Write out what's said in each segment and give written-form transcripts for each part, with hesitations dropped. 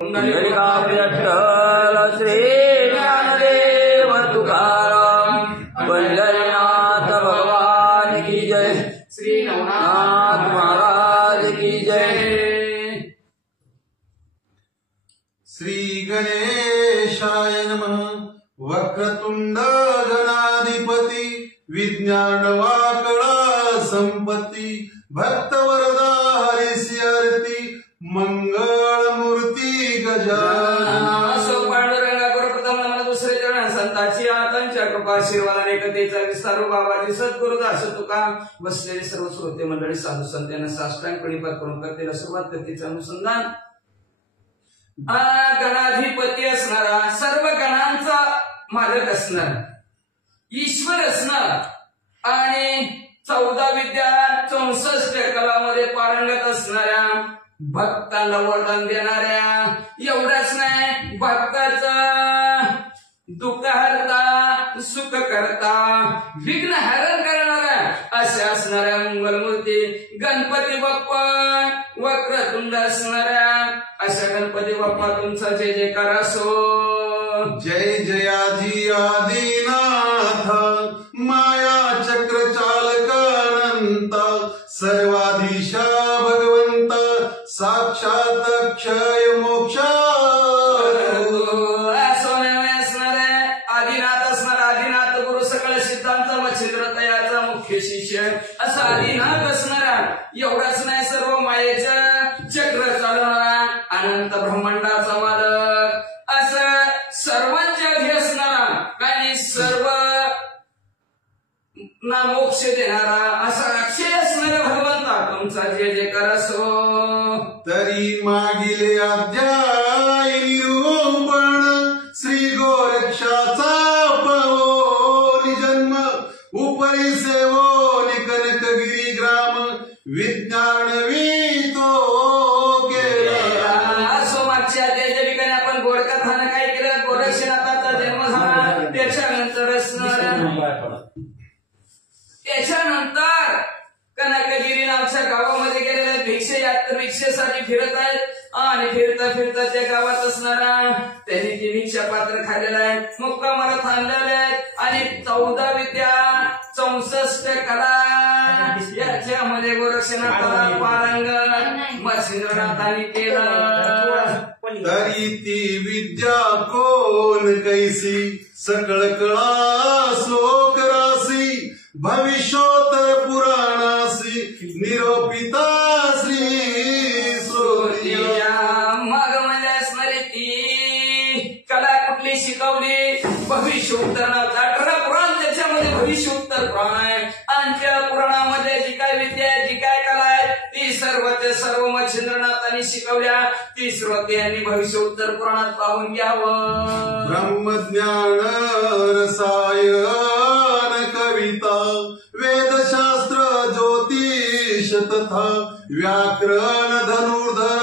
विठ्ठल श्री ज्ञानदेव तुकाराम पंढरीनाथ भगवान की जय। श्री नवनाथ महाराज की जय। श्री गणेशाय नमः। वक्रतुंड गणाधिपती विज्ञान वाकळा संपत्ती भक्तवरदा हरिसी आरती मंगळ मूर्ती गजानन। असो पांडुरंगा गुरुप्रथम नमः। दुसरे चरण संतांची आतांच्या कृपा आशीर्वादाने एकतेचा विस्तार बाबाजी सद्गुरु दास तुका बसलेले सर्व श्रोते मंडळी साधू संत यांना साष्टांग प्रणिपात करून करतेला सुरुवात करतेचं अनुसंधान। गणाधिपती असणारा सर्व गणांचा मालक असणार ईश्वर असणार आणि 14 विद्या 64 कलामध्ये पारंगत असणाऱ्या भक्तांना वरदान देणाऱ्या एवढंच नाही भक्ताचं दुःख हरता सुख करता विघ्न हरण करणाऱ्या अशा असणाऱ्या मंगलमूर्ती गणपती बाप्पा वक्रतुंड असणाऱ्या अशा गणपती बाप्पा तुमचा जय जयकार असो। जय जयाजी आदिनाथ माया चक्र चालकानंत सर्वाधीशा भगवंत साक्षात क्षय मोक्ष आदिनाथ असणार आदिनाथ गुरु सकळ सिद्धांत मच्छिंद्र तयाचा मुख्य शिष्य असा आदिनाथ असणारा एवढाच नाही सर्व मायेचं चक्र चालवणारा अनंत ब्रह्मांडाचा मालक असं सर्वांच्या आधी असणारा आणि सर्व ना मोक्ष देणारा असा अक्षय असणारा भगवंता तुमचा जय जयकार असो। तरी मागिले अध्याय निरूपण श्री गोरक्षाचा पवोनी जन्म उपरी सेवोनी कनकगिरी ग्राम विज्ञानवीतो केला। असो मागच्या त्या ठिकाणी आपण गोरखनाथानं काय केलं गोरक्षनाथाचा जन्म झाला त्याच्यानंतर कनकगिरी नावाच्या गावामध्ये गेलेले भिक्षेसाठी फिरत आहेत आणि फिरता फिरता त्या गावात असणारा त्यांनी ती भिक्षा पात्र खाल्लेलं आहे मुक्कामाला थांबलेले आहेत आणि 14 विद्या 64 कला याच्यामध्ये गोरक्षनाथाला पारंगत मच्छिंद्रनाथांनी केलं। तरी ती विद्या कोण कैसी सकळ कळा श्लोक रासी भविष्योत्तर पुराणासी निरोपिता श्री सूर्या। मग म्हणजे असणारी ती कला कुठली शिकवली भविष्योत्तरनाथ 18 पुराण त्याच्यामध्ये भविष्योत्तर पुराण आहे आणि त्या पुराणामध्ये जी काय विद्या आहे जी काय कला आहे ती सर्व मच्छिंद्रनाथांनी शिकवल्या ती श्रोते यांनी भविष्योत्तर पुराणात पाहून घ्यावं। ब्रह्मज्ञान रसायन कविता वेदशास्त्र ज्योतिष तथा व्याकरण धनुर्धर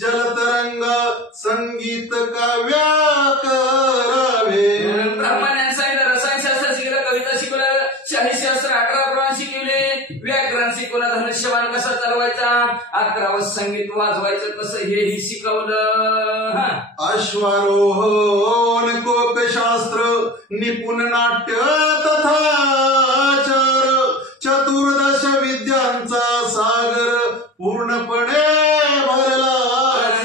जलतरंग संगीत काव्या करावे। ब्राह्मणांनी सांगितलं रसायनशास्त्र शिकलं कविता शिकवलं शाहीशास्त्र 18 पुराण शिकवले व्याकरण शिकवलं धनुष्यबाण कसा चालवायचा 11 संगीत वाजवायचं कसं हेही शिकवलं। अश्वारोहण कोकशास्त्र निपुण नाट्य तथा चतुर्दश विद्यांचा सागर पूर्णपणे भरला।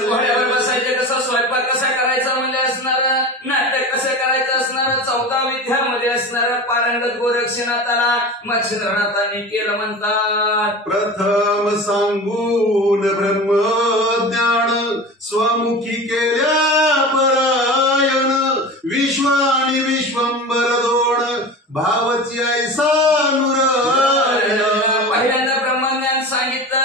घोड्यावर बसायचं कसं स्वयंपाक कसा करायचा म्हणजे असणार नाटक कसं करायचं असणार 14 विद्यामध्ये असणार पारंगत गोरक्षनाथाला मच्छिंद्रनाथांनी केलं म्हणतात। प्रथम सांगून ब्रह्मज्ञान स्वमुखी केल्या परायण विश्व आणि विश्वंबर दोन भावची ऐसा पहिल्यांदा ब्रह्मज्ञान सांगितलं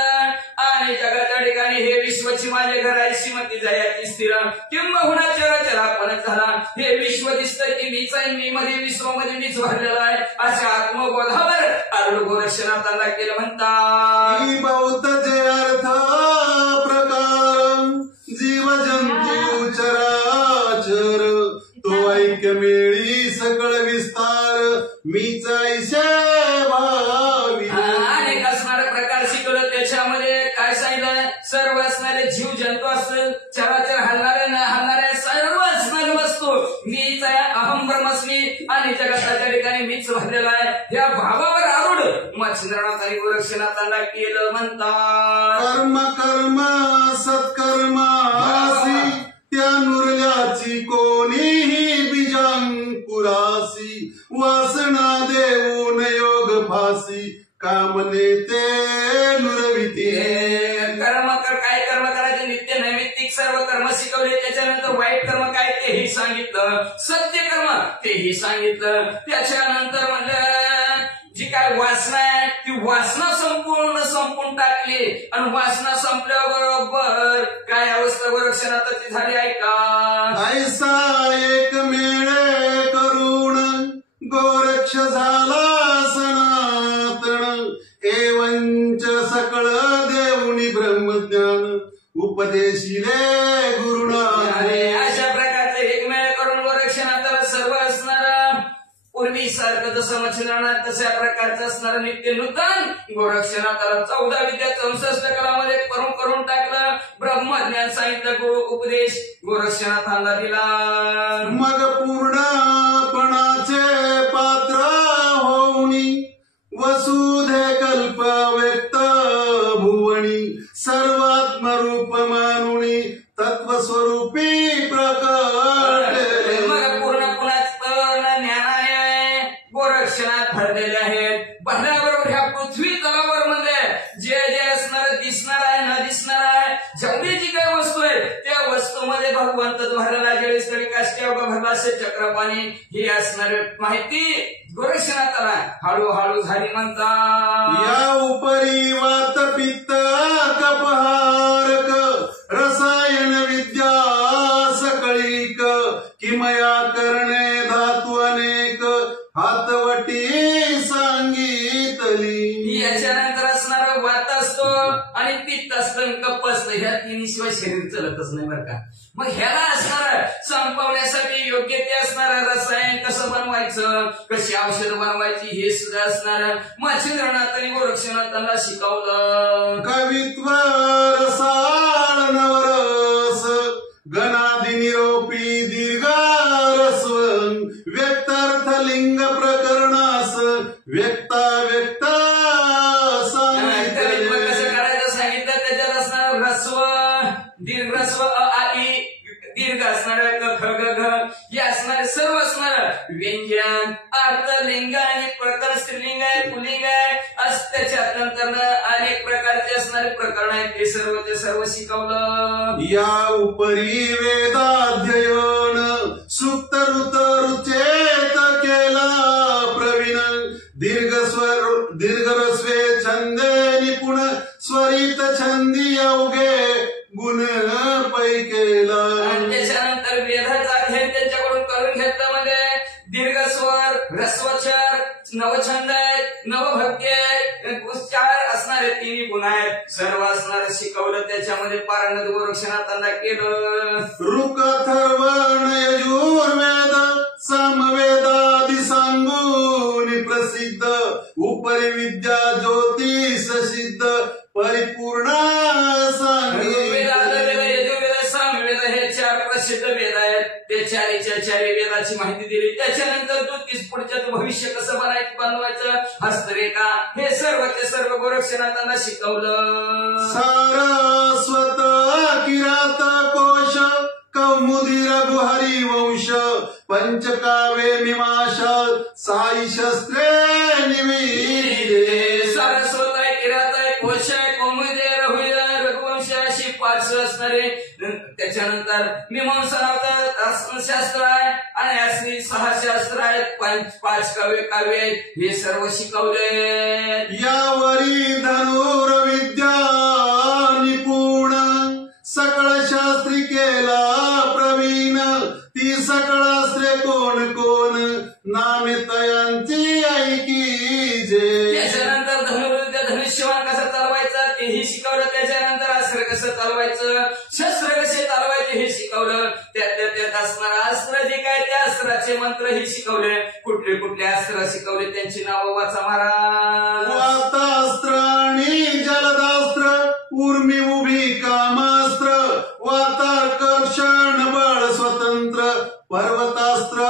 आणि जगाच्या ठिकाणी हे विश्वची माझे घर आहे श्रीमती जयाची स्थिर किंबहुना चराचरापणच झाला हे विश्व दिसतंय की मीच आहे मी मध्ये विश्वामध्ये मीच भरलेला आहे अशा आत्मबोधावर आरूढ गोरक्षनाथांना केलं म्हणतात। बहुत जे अर्थ प्रकार जीव जंतू चराचर तो ऐक्य मेळी सकळ विस्तार मीच ऐशे भावी। अनेक असणारे प्रकार शिकवलं त्याच्यामध्ये काय सांगितलं सर्व असणारे जीव जंतू असतील चराचर हलणारे सर्वांसनी आणि जगताच्या ठिकाणी मीच भरलेला आहे या भावावर आरूढ मच्छिंद्रनाथ आणि गोरक्षनाथांना केलं म्हणतात. कर्म कर्म सत्कर्मासी त्या नुरल्याची कोणीही बीजांकुरासी वासना देऊन योग फासी कामने ते नुरविती. कर्म काय कर्म करायचे नित्य नैमित्तिक सर्व कर्म शिकवले. त्याच्यानंतर वाईट कर्म काय तेही सांगितलं. सत्य कर्म तेही सांगितलं. त्याच्यानंतर म्हणलं जी काय वासना आहे ती वासना संपून टाकली आणि वासना संपल्याबरोबर काय अवस्था गोरक्षनाथाची झाली ऐका. ऐसा एक मेळे करुण गोरक्ष झाला सनातन एवंच सकळ देऊनी ब्रह्मज्ञान उपदेशिले गुरुना. अशा प्रकारचे एक मेळ करून गोरक्षनाथाला सर्व असणार पूर्वी सारखं जसं मच्छिंद्रनाथ तशा प्रकारचं असणारं नित्य नूतन गोरक्षनाथाला 14 विद्या 64 कलामध्ये करून टाकलं. ब्रह्मज्ञान सांगितलं उपदेश गोरक्षनाथांना दिला. मग पूर्णपणाचे पात्र होऊनी वसुधे कल्प व्यक्त भुवनी सर्वात्मरूप मानुनी तत्वस्वरूपी प्रकट. मग पूर्ण ज्ञान आहे गोरक्षनाथ भरलेले आहेत. भरल्याबरोबर ह्या पृथ्वी तलावर मध्ये जे जे असणार दिसणार आहे न दिसणार आहे जेवढी जी काही वस्तू आहे त्या वस्तूमध्ये भगवंत भरला गेले स्थळी काष्ट्या भरला असे चक्रपाणी ही असणार माहिती गोरक्षनाथाला हळूहळू झाली म्हणतात. या उपरी वात पित्त कपहारक रसायन विद्या सकळीक किमया करणे धातू अनेक हातवटी सांगितली. याच्यानंतर असणार वात असतो आणि पित्त असतं कप असतं. ह्या तिन्हीशिवाय शरीर चलतच नाही बरं का. मग ह्याला असणार संपवण्यासाठी योग्य ते असणार रसायन कसं बनवायचं कशी औषध बनवायची हे सुद्धा असणार मच्छिंद्रनाथ आणि गोरक्षनाथांना शिकवलं. कवित्व रसाळ नवरस गणादि निरोपी दीर्घारस्व व्यक्तार्थ लिंग प्रकरणास व्यक्ता व्यक्ता सांगितले. कसं करायचं सांगितलं. त्याच्यात असणार ह्रस्व दीर्घ ह्रस्व दीर्घ असणार क ख ग घ हे असणारे सर्व असणार व्यंजन अर्थ लिंग आणि प्रकार स्त्रीलिंग आहे पुल्लिंग आहे त्याच्यात नंतर अनेक प्रकारचे असणारे प्रकरण आहेत ते सर्व शिकवलं. या उपरी वेदाध्ययन सुक्त रुचेत केला प्रवीण दीर्घरस्वे छंदे निपुण स्वरित छंदी अवघे गुण पैकेला. त्याच्यानंतर वेदाचा अध्ययन त्यांच्याकडून करून घेतलं. म्हणजे दीर्घ स्वर ह्रस्वचार नवछंद आहेत नवभक्ती आहेत उच्चार असणारे 3 गुण आहेत सर्व असणार शिकवलं. त्याच्यामध्ये पारंगत गोरक्षनाथांना केलं. ऋक अथर्वण यजुर्वेद सामवेदादि सांगून प्रसिद्ध उपरी विद्या ज्योतिष सिद्ध परिपूर्ण सामवेद हे 4 प्रसिद्ध वेद आहेत. ते चारी वेदाची माहिती दिली. त्याच्यानंतर ज्योतिष पुढच्या भविष्य कसं बनवायचं हस्तरेखा हे सर्व गोरक्षनाथांना शिकवलं. सारस्वत किरात कोश कौमुदी रघुहरी वंश पंचकाव्ये मीमांसा साई शस्त्रे निमित्ते. सारस्वत आहे किरात आहे कोश आहे कौमुदी रघुवंश अशी 5 असणारे. त्याच्यानंतर मीमांसा नावाचं शास्त्र आहे आणि अशी 6 शास्त्र आहेत. 5 काव्य आहेत हे सर्व शिकवले. यावरी धनुर्विद्या निपुण सकळ शास्त्री केला प्रवीण ती सकळास्त्रे कोण कोण नामे तयांची ऐकी जे. त्याच्यानंतर धनुर्विद्या धनुष्यवान कसं चालवायचं तेही शिकवलं. त्याच्यानंतर अस्त्र कसं चालवायचं शस्त्र कसे चालवायचे हे शिकवलं. त्यात असणारा अस्त्र जे काय त्या अस्त्राचे मंत्र हे शिकवले. कुठले अस्त्र शिकवले त्यांची नावं वाचा महाराज. वातास्त्र आणि जलदास्त्र उर्मी उभी कामास्त्र वाताकर्षण बळ स्वतंत्र पर्वतास्त्र आदिशस्त्र. त्याच्यानंतर धनुर्विद्या धनुष्यवान कसं चालवायचं हे शिकवलं. त्याच्यानंतर अस्त्र कसं चालवायचं हे शिकवलं. कुठले अस्त्र शिकवले त्याच्या नंतर अस्त्राचे मंत्र हे शिकवले. कुठले अस्त्र शिकवले त्यांची नावं वाचा महाराज. वातास्त्र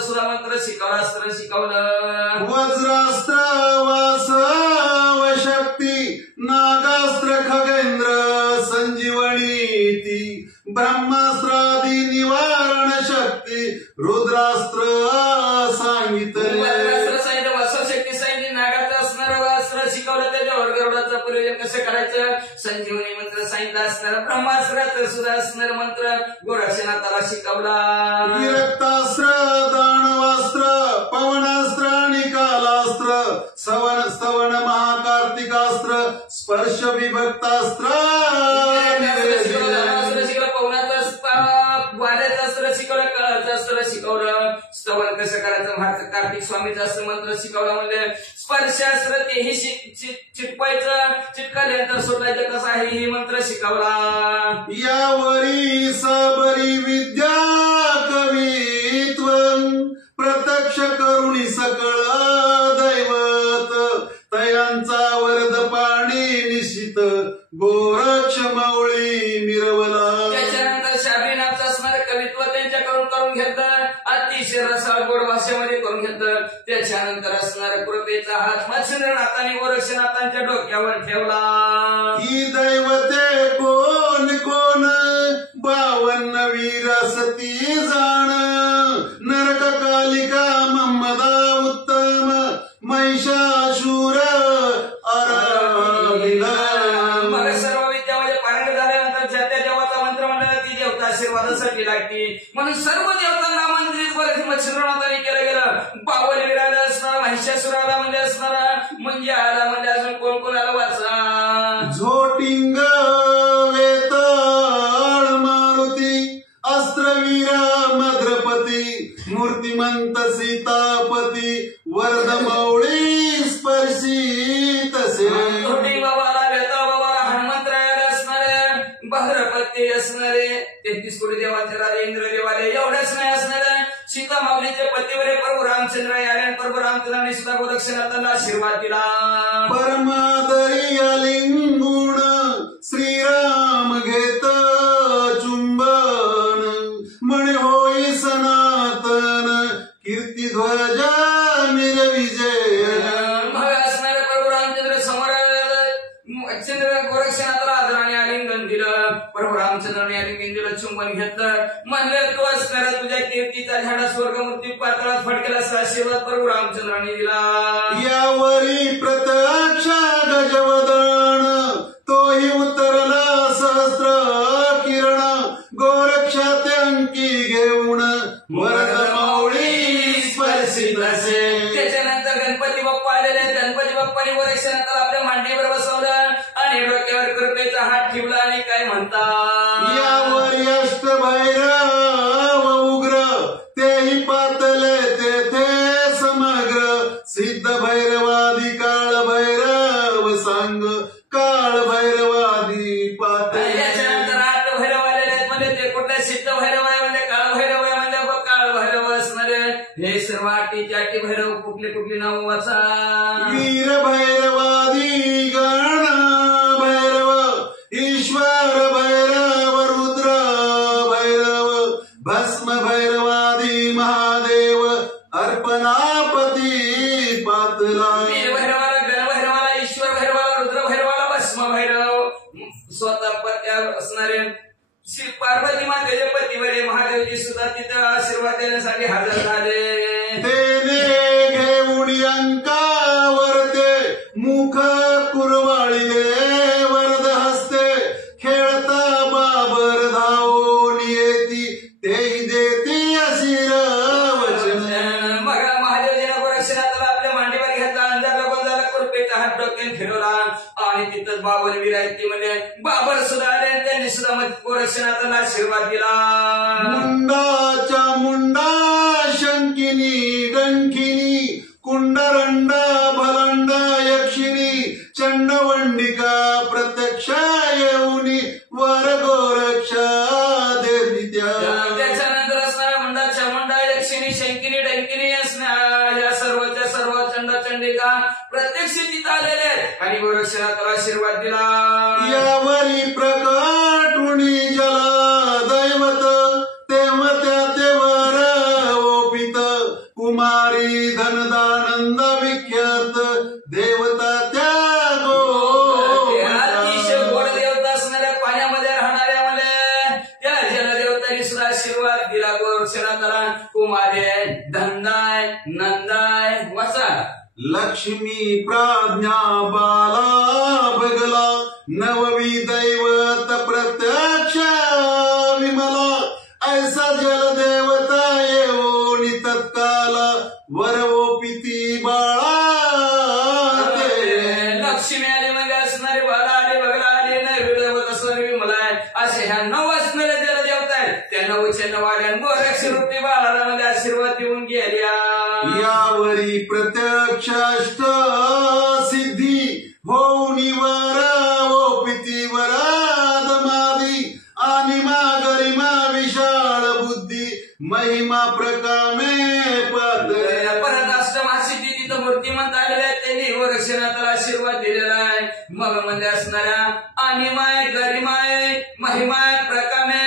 सुद्धा मंत्र शिकवला, अस्त्र शिकवलं. वज्रास्त्र वासव शक्ती, नागास्त्र खगेंद्र संजीवनी ती, ब्रह्मास्त्रादी निवारण शक्ती, रुद्रास्त्र सांगितले. वज्रास्त्र सांगितलं, वासव शक्ती सांगितली, नागाचं असणारं अस्त्र शिकवलं, त्याच्यावर गरुडाचं प्रयोजन कसं करायचं, संजीवनी मंत्र सांगितलं असणारं, ब्रह्मास्त्राचं सुद्धा असणारं मंत्र गोरक्षनाथाला शिकवला. विरक्तास्त्र, दानवास्त्र, पवनास्त्र आणि कालास्त्र, स्तवन महाकार्तिकास्त्र, स्पर्श विभक्तास्त्र, वाड्याचं अस्त्र शिकवलं, काळाचं अस्त्र शिकवलं, स्तवन कसं करायचं, कार्तिक स्वामीचं अस्त्र मंत्र शिकवलं, म्हणजे स्पर्शास्त्र तेही चिटपायचं, चिटकाल्यानंतर सोडायचं कसं आहे हे मंत्र शिकवला. यावरी सबरी विद्या कवित्व, प्रत्यक्ष करुणी सकळ दैवत, तयांचा वरद पाणी निश्चित, गोरक्ष माऊळी मिरवला. त्याच्यानंतर शाबरीनाथचं असणारं कवित्व त्यांच्याकडून करून घेतलं, अतिशय रसाळ गोड भाषेमध्ये करून घेतलं. त्याच्यानंतर असणारा कृपेचा हात मच्छिंद्रनाथाने गोरक्षनाथांच्या डोक्यावर ठेवला. ही दैवते कोण कोण, 52 वीर सती जाण, नरक कालिका मम्मदा उत्तम, महिषाशूर मग सर्व विद्यामध्ये पारंगत झाल्यानंतर ज्या त्या देवाचा मंत्र म्हणलं ती देवता आशीर्वादासाठी लागते, म्हणून सर्व देवतांना आमंत्रित वरती मच्छिंद्रनाथाने केलं गेलं. 52 वीराला असणारा, महिषासुराला म्हणजे असणारा, म्हणजे आला म्हणजे अजून कोण कोणाला वाचा. झोटिंग वेताळ मारुती, अस्त्रवीर मद्रपती, मूर्तिमंत सीतापती, वरद माऊळी स्पर्शी तसे. बाबाला, वेताळ बाबाला, हनुमंतरायाला असणारे, भद्रपती असणारे, 33 कोटी देवांचे राजे इंद्रदेवाले, एवढंच नाही असणारे, सीता माऊलीचे पतीवरे प्रभू रामचंद्र आले, प्रभू रामचंद्रांनी सुद्धा गोरक्षनाथांना आशीर्वाद दिला. परमादरी अलिंगुण, श्रीराम घेत चुंबन, म्हणे होई सनातन, कीर्ती ध्वजा निर्विजय. मग असणारे प्रभू रामचंद्र समोर गोरक्षनाथाला आदराने आलिंगन दिलं, प्रभू रामचंद्राने आलिंगन दिलं, चुंबन घेतलं, म्हणलं तू असणारा तुझ्या कीर्तीचा झाडा स्वर्गमूर्ती पातळात फटकेला आशीर्वाद प्रभू रामचंद्राने दिला. यावरी प्रत्यक्ष गजवदन, तोही उतरला सहस्त्र किरण, गोरक्षाते अंकी घेऊन, वरद माऊळी स्पर्शी तसे. त्याच्यानंतर गणपती बाप्पा आलेले, गणपती बाप्पाने गोरक्षनाथाला आपल्या मांडीवर बसवलं आणि डोक्यावर कृपेचा हात ठेवला आणि काय म्हणतात, यावरी अष्टभैरव उग्र, तेही पातले तेथे समग्र, सिद्ध भैरवादी काळ भैरव सांग, काळ भैरवादी पातले. त्याच्यानंतर 8 भैरव आलेले आहेत, म्हणजे ते कुठले सिद्ध भैरव आहे, म्हणजे काळ भैरव आहे, म्हणजे काळ भैरव असणारे. हे सर्व 8 भैरव कुठले कुठली नाव वाचा. वीर भैरवादी गण भैरव, ईश्वर भैरव, रुद्र भैरव, भस्म भैरवादी महादेव, अर्पणापती पातला. वीर भैरवाला, गण भैरवाला, ईश्वर भैरवाला, रुद्र भैरवाला, भस्म भैरव, स्वतः पत्या असणारे श्री पार्वती मातेचे पतीवरे महादेवजी सुद्धा तिथं आशीर्वाद देण्यासाठी हजर झाले. तेने घेऊन अंकावरते, मुख कुरवाळीले, वरद हस्ते, खेळता बाबर धावून येती, तेही देती अशीर वचन. मग महादेवजीनं गोरक्षनाथाला आपल्या मांडीवर घेतला, अंधार गोंजाला कृपेचा हात डोक्याने फिरवला आणि तिथं 52 वीर आहेत, ती म्हणजे बाबर सुद्धा आले, त्यांनी सुद्धा गोरक्षनाथाला आशीर्वाद दिला. मुंडाच्या मुंडा शंकिनी डंकिनी, कुंडरंडा भलंडा यक्षिणी, चंडवंडिका प्रत्यक्ष येऊनी, वर गोरक्षा देवित्या. त्याच्यानंतर असणाऱ्या मुंडाच्या मुंडा यक्षिणी शंकिनी डंकिनी असणाऱ्या या सर्वच्या सर्व चंडा चंडिका प्रत्यक्ष तिथं आलेले आहेत आणि गोरक्षनाथाला आशीर्वाद दिला. यावरी प्रकटुणी जला दैवत, तेव्हा त्या तेवर ओपित, कुमारी धनदानंद विख्यात देवता त्या अतिशय गोड देवता असणाऱ्या पाण्यामध्ये राहणाऱ्या मला त्या जलदेवतांनी सुद्धा आशीर्वाद दिला गोरक्षनाथाला. कुमारे धंदाय नंदाय वाचा लक्ष्मी प्रज्ञा बाला बगला नववी दैवत प्रत्यक्ष विमला ऐसा जलदेवता येऊनी तत्काला वरवोपिती बाळा. लक्ष्मी आली म्हणजे असणारे बाला आले बगला आले नैवेद्य असणारे विमला असे ह्या 9 असणाऱ्या जलदेवता आहेत. त्या 9च्या 9 आल्या गोरक्ष रूपी बाळाला मध्ये आशीर्वाद देऊन गेल्या. यावरी प्रत्यक्ष अष्ट सिद्धी होऊनी वरवोपिती वरादमादी आणि गरिमा विशाळ बुद्धी महिमा प्रकामे पद. परत अष्टमासिद्धी तिथं मूर्तिमंत आलेल्या आहेत. त्यांनी गोरक्षनाथाला आशीर्वाद दिलेला आहे. मग मध्ये असणाऱ्या अनिमाय गरिमाय महिमाय प्रकामे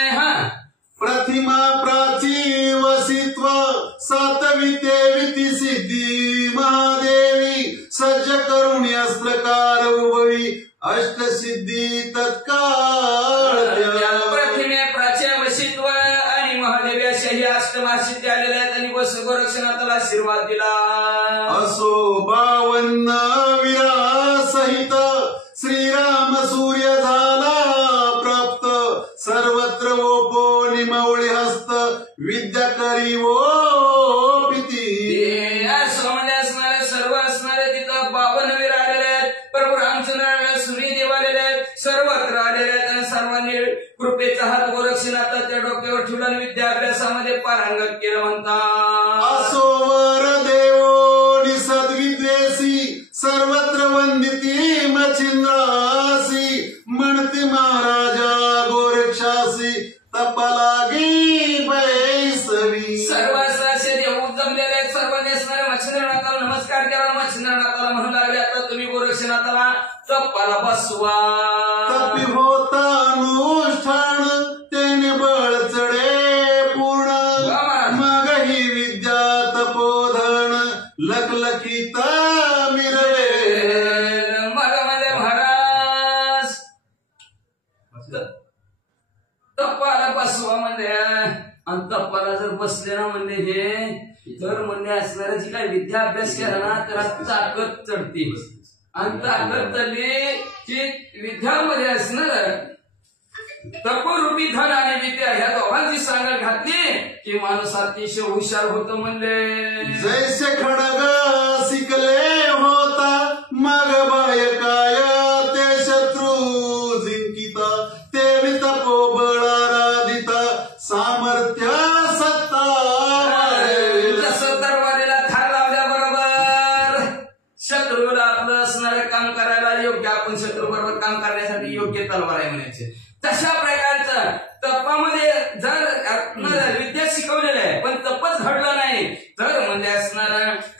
प्रतिमा प्राची वसित्व सातवी तेविती सिद्धी महादेवी सज्ज करुणी अस्त्रकार उभवी अष्टसिद्धी तत्काळ. प्रतिमे प्राची वसित्व आणि महादेवी अशा ही अष्टमासिद्धी आलेल्या आहेत. आणि गोरक्षनाथाला आशीर्वाद दिला. असो 52 वीरा सहित श्रीराम सूर्य झाला प्राप्त सर्वत्र ओपो निमवळी हस्त विद्या करी ओपिती. म्हणजे असणारे सर्व असणारे तिथं 52 वीर आलेले आहेत. प्रभू रामचंद्र सूर्यदेव आलेले आहेत. सर्वत्र आलेले आहेत. आणि सर्वांनी कृपेचा हात गोरक्षनाथाच्या डोक्यावर ठेवला आणि विद्याभ्यासामध्ये पारंगत केलं म्हणतात. असो वर देवो निसद्विद्वेसी सर्वत्र वंदिती मच्छिंद्रासी म्हणते महाराजा गोरक्षासी तपालागी बैसवी. सर्व असे देव जमलेले आहेत. सर्वांनी असणाऱ्या मच्छिंद्रनाथाला नमस्कार केला. मच्छिंद्रनाथाला म्हणू लागले आता तुम्ही गोरक्षनाथाला तपाला बसवा. तपी होता अनुष्ठान तेने बळ चढे पूर्ण मग ही विद्या तपोधन लखलखिता मिरवे. मग मध्ये महाराज तपाला बसवा मध्ये. आणि तपाला जर बसले ना म्हणजे हे तर म्हणजे असणाऱ्या जी काही विद्या अभ्यास केला ना त्याला ताकद चढते. आणि ताकद चढली की विद्यामध्ये असणार तपरूपी धन आणि विद्या ह्या दोघांची सांगड घातली की माणूस अतिशय हुशार होतो. म्हणजे जैसे खडग शिकले होता मग बायकाय ते शत्रू जिंकिता ते तपो बळाराधिता सामर्थ्य सत्ता. जसं दरवारीला थार लावल्याबरोबर शत्रूला आपलं असणारं काम करायला योग्य आपण शत्रू बरोबर काम करण्यासाठी योग्य तलवार आहे म्हणायचे. तशा प्रकारचं तपामध्ये जर विद्या शिकवलेलं आहे पण तपच घडलं नाही तर म्हणजे असणार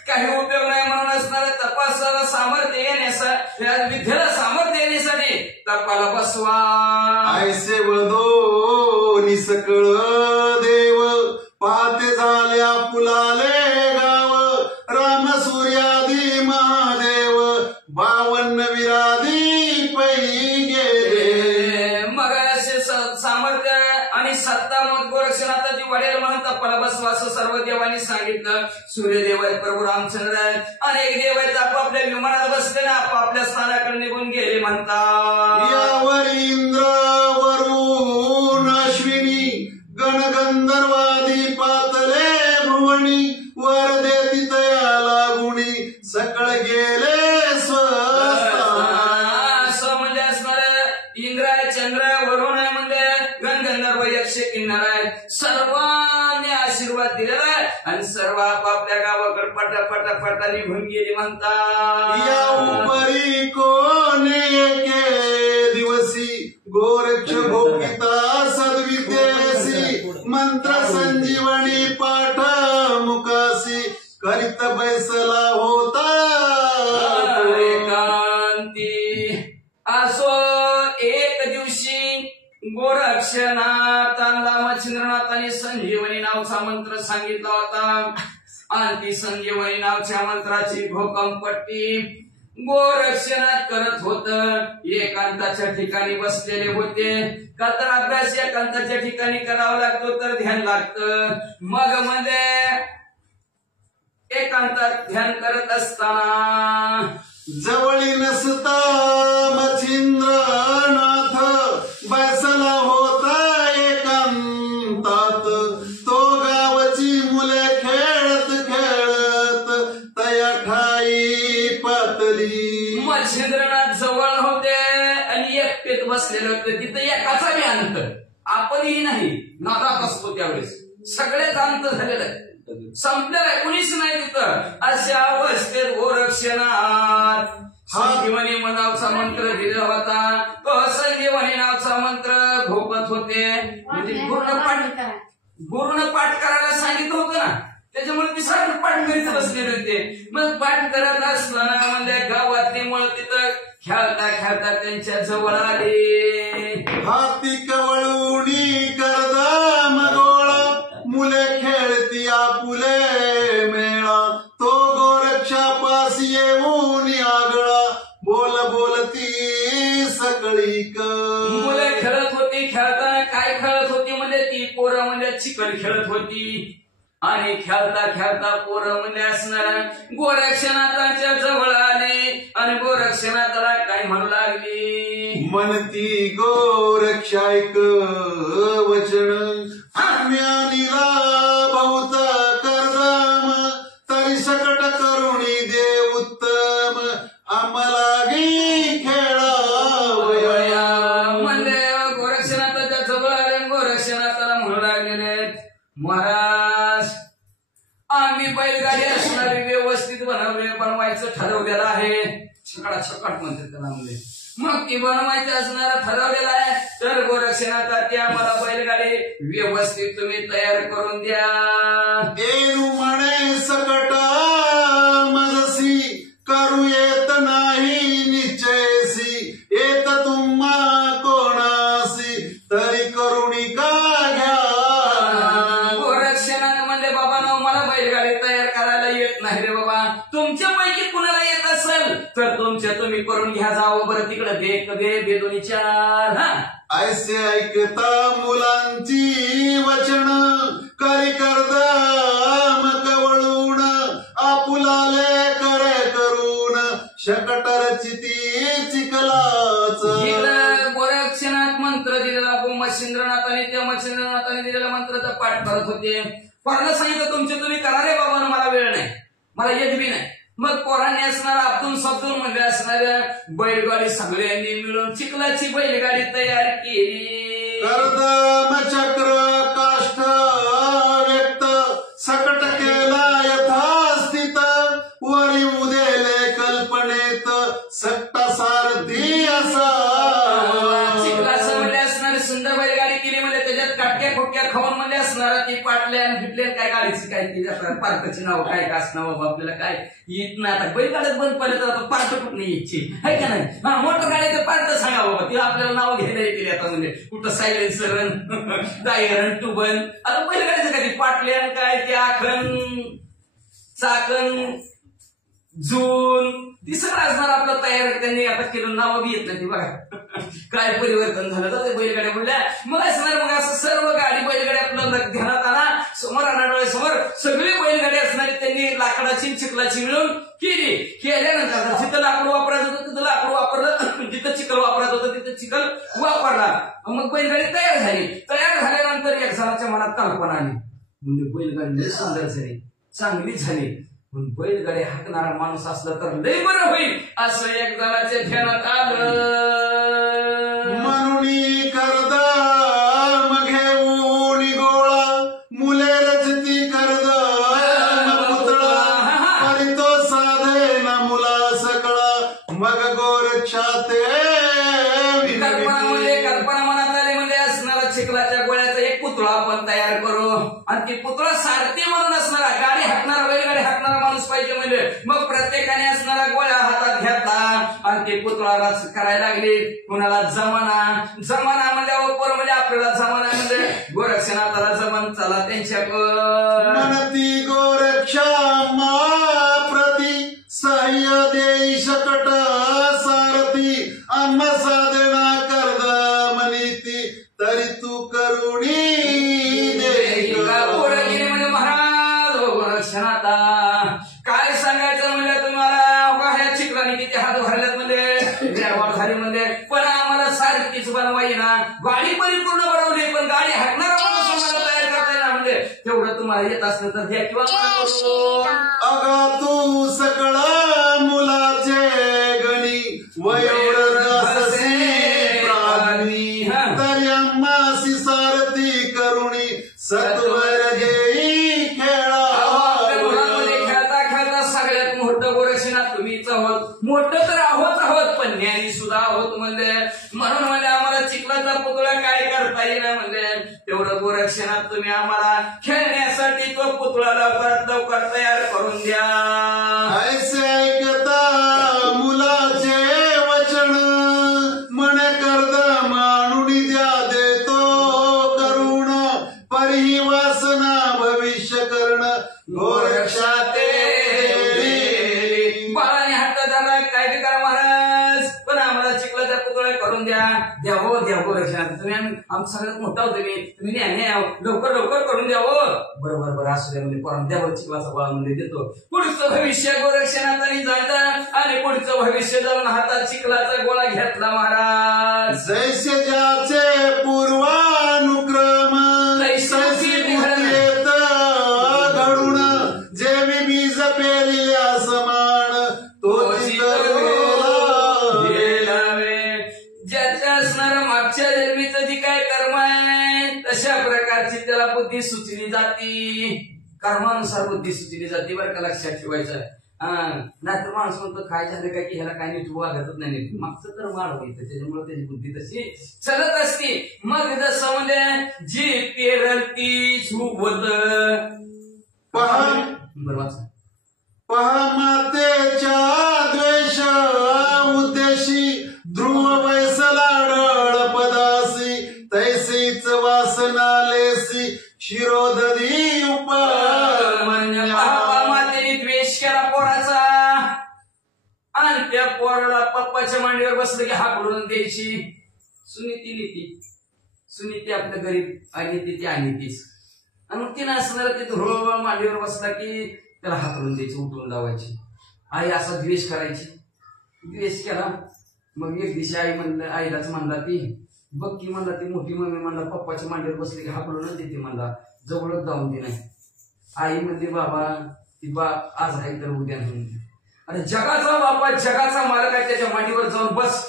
काही उपयोग नाही. म्हणून असणार तपासाला सामर्थ्य येण्यासाठी विद्येला सामर्थ्य येण्यासाठी तपाला बसवा. ऐसे वदो निसकळ देव पाहते झाल्या फुलाले गाव राम सूर्यादी महादेव 52 विरादी पै गेले. मग असे सामर्थ्य आणि सत्ता मग गोरक्षनाथाची वाढेल म्हणून तपाला बसवा असं सर्व देवांनी सांगितलं. सूर्यदेव आहेत, प्रभू रामचंद्र आहेत, अनेक देव आहेत. आपापल्या विमानात बसले ना आपापल्या स्थानाकडे निघून गेले म्हणतात. यावर इंद्र वरुण अश्विनी गणगंधर्वादी पातले भुवनी वरदे तिथया लागुणी सकळ गेले असं म्हणजे असणार इंद्र आहे, चंद्र आहे, वरुण आहे, म्हणजे गणगंधर्व यक्ष किन्नर आहेत. सर्वांनी आशीर्वाद दिलेला आहे आणि सर्व आपापल्या गावाकडे पटापटा निघून गेली म्हणतात. या उपरी कोणे एके दिवसी गोरक्ष भोगिता सद्विद्येसी मंत्र संजीवनी पाठ मुखासी करीत बैसला होता एकांती. असो एक दिवशी गोरक्षनाथांना मच्छिंद्रनाथाने संजीवनी नावचा मंत्र सांगितला होता आणि ती संजीवनी नावच्या मंत्राची भोकंपट्टी गोरक्षणात करत होत. एकांताच्या ठिकाणी बसलेले होते. का तर अभ्यास एकांताच्या ठिकाणी करावा लागतो तर ध्यान लागतं. मग म्हणजे एकांतात ध्यान करत असताना जवळी नसता मच्छिंद्रनाथ बसला होता एकांतात. तो गावची मुले खेळत खेळत तया ठाई पातली. मच्छिंद्रनाथ जवळ होते आणि एकटेच बसलेले होते. तिथं एकाचा बी अंत आपणही नाही नादात असतो त्यावेळेस. सगळेच अंत झालेलं आहे, संपलेलं आहे, कुणीच नाही तिथं. अशा अवस्थेत गोरक्षनाथ संजीवनी नावचा मंत्र दिला होता. तो संजीवनी नावचा मंत्र घोपत होते. म्हणजे पूर्ण पाठ करायला सांगितलं होतं ना, त्याच्यामुळे ती सारखं पाठ करीत बसलेले होते. मग पाठ करत असताना म्हणजे गावातली मुलं तिथं खेळता खेळता त्यांच्या जवळ आले. हाती कवळुणी करदा मगोळा मुले खेळती आपुले मेळा. तो गोरक्षापासी येऊन आगळा बोल बोलती सकळीक. मुले खेळत होती. खेळताना काय खेळत होती म्हणजे ती पोरं म्हणजे चिकन खेळत होती. आणि खेळता खेळता पोरं म्हणजे असणार गोरक्षनाथांच्या जवळ आले आणि गोरक्षनाथाला काय म्हणू लागली. म्हणती गोरक्षायक वचन आम्यानिला बहुत करदाम तरी सकट करुणी दे उत्तम आम्हाला खेळावया. म्हणजे गोरक्षनाथाच्या जवळ आले. गोरक्षनाथाला म्हणू लागलेले महाराज आम्ही बैलगाडी असणारी व्यवस्थित बनवायचं ठरवलेलं आहे. छकाट म्हणतात त्याला. म्हणजे मग ती बनवायची असणारा ठरवलेला आहे. तर गोरक्षनाथ ती आम्हाला बैलगाडी व्यवस्थित तुम्ही तयार करून द्या. एनु म्हणे सकट मजसी करू येत नाही निश्चयसी. येत तुम्हा कोणासी तरी करुणी का घ्या. गोरक्षनाथ म्हणजे बाबा ना मला बैलगाडी तयार करायला येत नाही रे बाबा. तुमच्यापैकी कुणाला येत असेल तर तुम्ही करून घ्या. जावं बरं तिकडे दे दोन्ही चार. ऐसे ऐकता मुलांची वचन करी करदाम कवळून आपुलाले करे करून शकटर चिती चिखलाच. गोरक्षनाथ मंत्र दिलेला मच्छिंद्रनाथाने त्या मच्छिंद्रनाथाने दिलेला मंत्राचा पाठ करत होते. पोरांना सांगितलं तुमचे तुम्ही करा रे बाबा, मला वेळ नाही, मला येत बी नाही. मग पोरांनी असणारा अब्दुल सब्दुल म्हणजे असणाऱ्या बैलगाडी सगळ्यांनी मिळून चिखलाची बैलगाडी तयार केली. करदम चक्र काष्ठ व्यक्त सकट केला यथास्थित वरी उदेले कल्पनेत सक्ता सारथी असा. चिखलाचं म्हणजे असणारी सुंदर बैलगाडी केली. म्हणजे त्याच्यात काटक्या खोटक्या खाऊन म्हणजे असणारा ती पाटल्या आणि फिटल्या काय गाडीची काय ती पार्काची नाव काय कास नाव आपल्याला काय येत नाही. आता बैलगाड्यात बंद पडले तर आता पार्ट कुठं नाही यायची आहे का नाही. मोटर गाड्याचं पार्ट सांगा बाबा, ती आपल्याला नाव घ्यायला येतील. आता म्हणजे कुठं सायलेन्सर टायर टुबन. आता बैलगाड्याचं काय पाटल्या काय ते आखण चाकण जून ती सगळं असणार आपलं तयार. त्यांनी आता केलं नाव बी येत नाही. बघा काय परिवर्तन झालं तर बैलगाड्या बोलल्या. मग असणार मग असं सर्व गाडी बैलगाडी आपलं ध्यानात आला. समोर डोळ्यासमोर सगळी बैलगाडी असणारी त्यांनी लाकडाची चिखलाची मिळून केल्यानंतर जिथं लाकूड वापरायचं होतं तिथं लाकूड वापरलं, जिथं चिखल वापरायचं होतं तिथं चिखल वापरला. मग बैलगाडी तयार झाली. तयार झाल्यानंतर एक जणाच्या मनात कल्पना आली. म्हणजे बैलगाडी सुंदर झाली, चांगली झाली, पण बैलगाडी हाकणारा माणूस असला तर लय बरं होईल असं एक जणाच्या ध्यानात आलं. म्हणून करदाम घेऊन गोळा मुले रचती करदाम पुतळा आणि तो साधे ना मुला सकळा मग गोरक्षाते कल्पना मनात आली. म्हणजे असणारा चिखलाच्या गोळ्याचा एक पुतळा आपण तयार करू आणि ती पुतळा सारथी म्हणून असणारा गाडी हाकणारा बैलगाडी हाकणारा माणूस पाहिजे. म्हणजे मग प्रत्येकाने असणारा गोळ्या हातात घेतला आणि ते पुतळा राज करायला लागले. कुणाला जमाना म्हणजे पोर म्हणजे आपल्याला जमाना म्हणजे गोरक्षनाथाला जमान चला त्यांच्याकडे म्हणती गोरक्ष क्षमा प्रति सह्य देई शकट सारथी आम्हा साधना कर्द मनिती तरी तू करुणी महाराज गोरक्षनाथा काय सांगायचं म्हणलं तुम्हाला ह्या चिखलाने किती हात भरल्यात म्हणजे म्हणजे पण आम्हाला सारखीच बनवाई ना गाडी परिपूर्ण बनवली पण गाडी हाकणार तयार करता येणार म्हणजे तेवढं तुम्हाला येत असलं तर द्या किंवा अगा तू सकळ मुलाचे गणी वयोवृद्ध तरी आम्हासी सारथी करुणी सत्वर घेई खेळा खेळता खेळता सगळ्यात मोठं गोरक्षनाथ तुम्हीच आहोत मोठं तर आहोत पण ज्ञानी सुद्धा आहोत म्हणजे म्हणून म्हणजे आम्हाला चिखलाचा पुतळा काय करता येईल म्हणजे तेवढं गोरक्षनाथ तुम्ही आम्हाला खेळण्यासाठी तो पुतळा लवकर तयार करून द्या ऐसे ऐकता मुलाचे वचन मन कर्द मानुडी द्या देतो करुण परिही वासना भविष्य कर्ण गोरक्षाते बाळाने हट्ट झाला काय बी करा महाराज पण आम्हाला चिखलाचा पुतळा करून द्या द्या गोरक्षनाथ तुम्ही आमचा सगळ्यात मोठा होतो तुम्ही लवकर करून द्या हो बरोबर असू द्या म्हणजे करून द्यावर चिखलाचा गोळा म्हणजे देतो पुढचं भविष्य गोरक्षनाथाने जाणलं आणि पुढचं भविष्य जाऊन हातात चिखलाचा गोळा घेतला महाराज जैसे ज्याचे पूर्वानुक्रम घडून जे बीज पेरिया समान तो ज्याच्या असणार मागच्या जन्मीचं जी काय कर्म आहे तशा प्रकारची त्याला बुद्धी सुचली जाती कर्मानुसार बुद्धी सुचली जाते बरं का लक्षात ठेवायचं नाहीतर माणूस म्हणतो काय झालं काय की ह्याला काय नीट वागतच नाही मागचं तर वाढ व्हायचं त्याच्यामुळे त्याची बुद्धी तशी चलत असते मग जसं म्हणजे जी पेरती झुबत बरोबर पहामातेच्या द्वेष उद्देशी ध्रुव वैसलाडळ पदासी तैसीच वासनालेसी शिरोधरी मातेने द्वेष केला पोराचा आणि त्या पोराला पप्पाच्या मांडीवर बसलं की हाकलून द्यायची सुनीती आपल्या गरीब आणि ती अनितीच आणि मग तिने असणार ते धुळ मांडीवर बसला की त्याला हाकलून द्यायची उठून लावायची आई असा द्वेष करायची द्वेष केला मग एक दिवशी आईलाच म्हणला ती बघ की म्हणला ती मोठी मम्मी म्हणला पप्पाच्या मांडीवर बसली की हाकलूनच देते म्हणला जवळच जाऊन दे नाही आई म्हणते बाबा ती आज आहे तर उद्या नाही अरे जगाचा बापा जगाचा मालक आहे त्याच्या मांडीवर जाऊन बस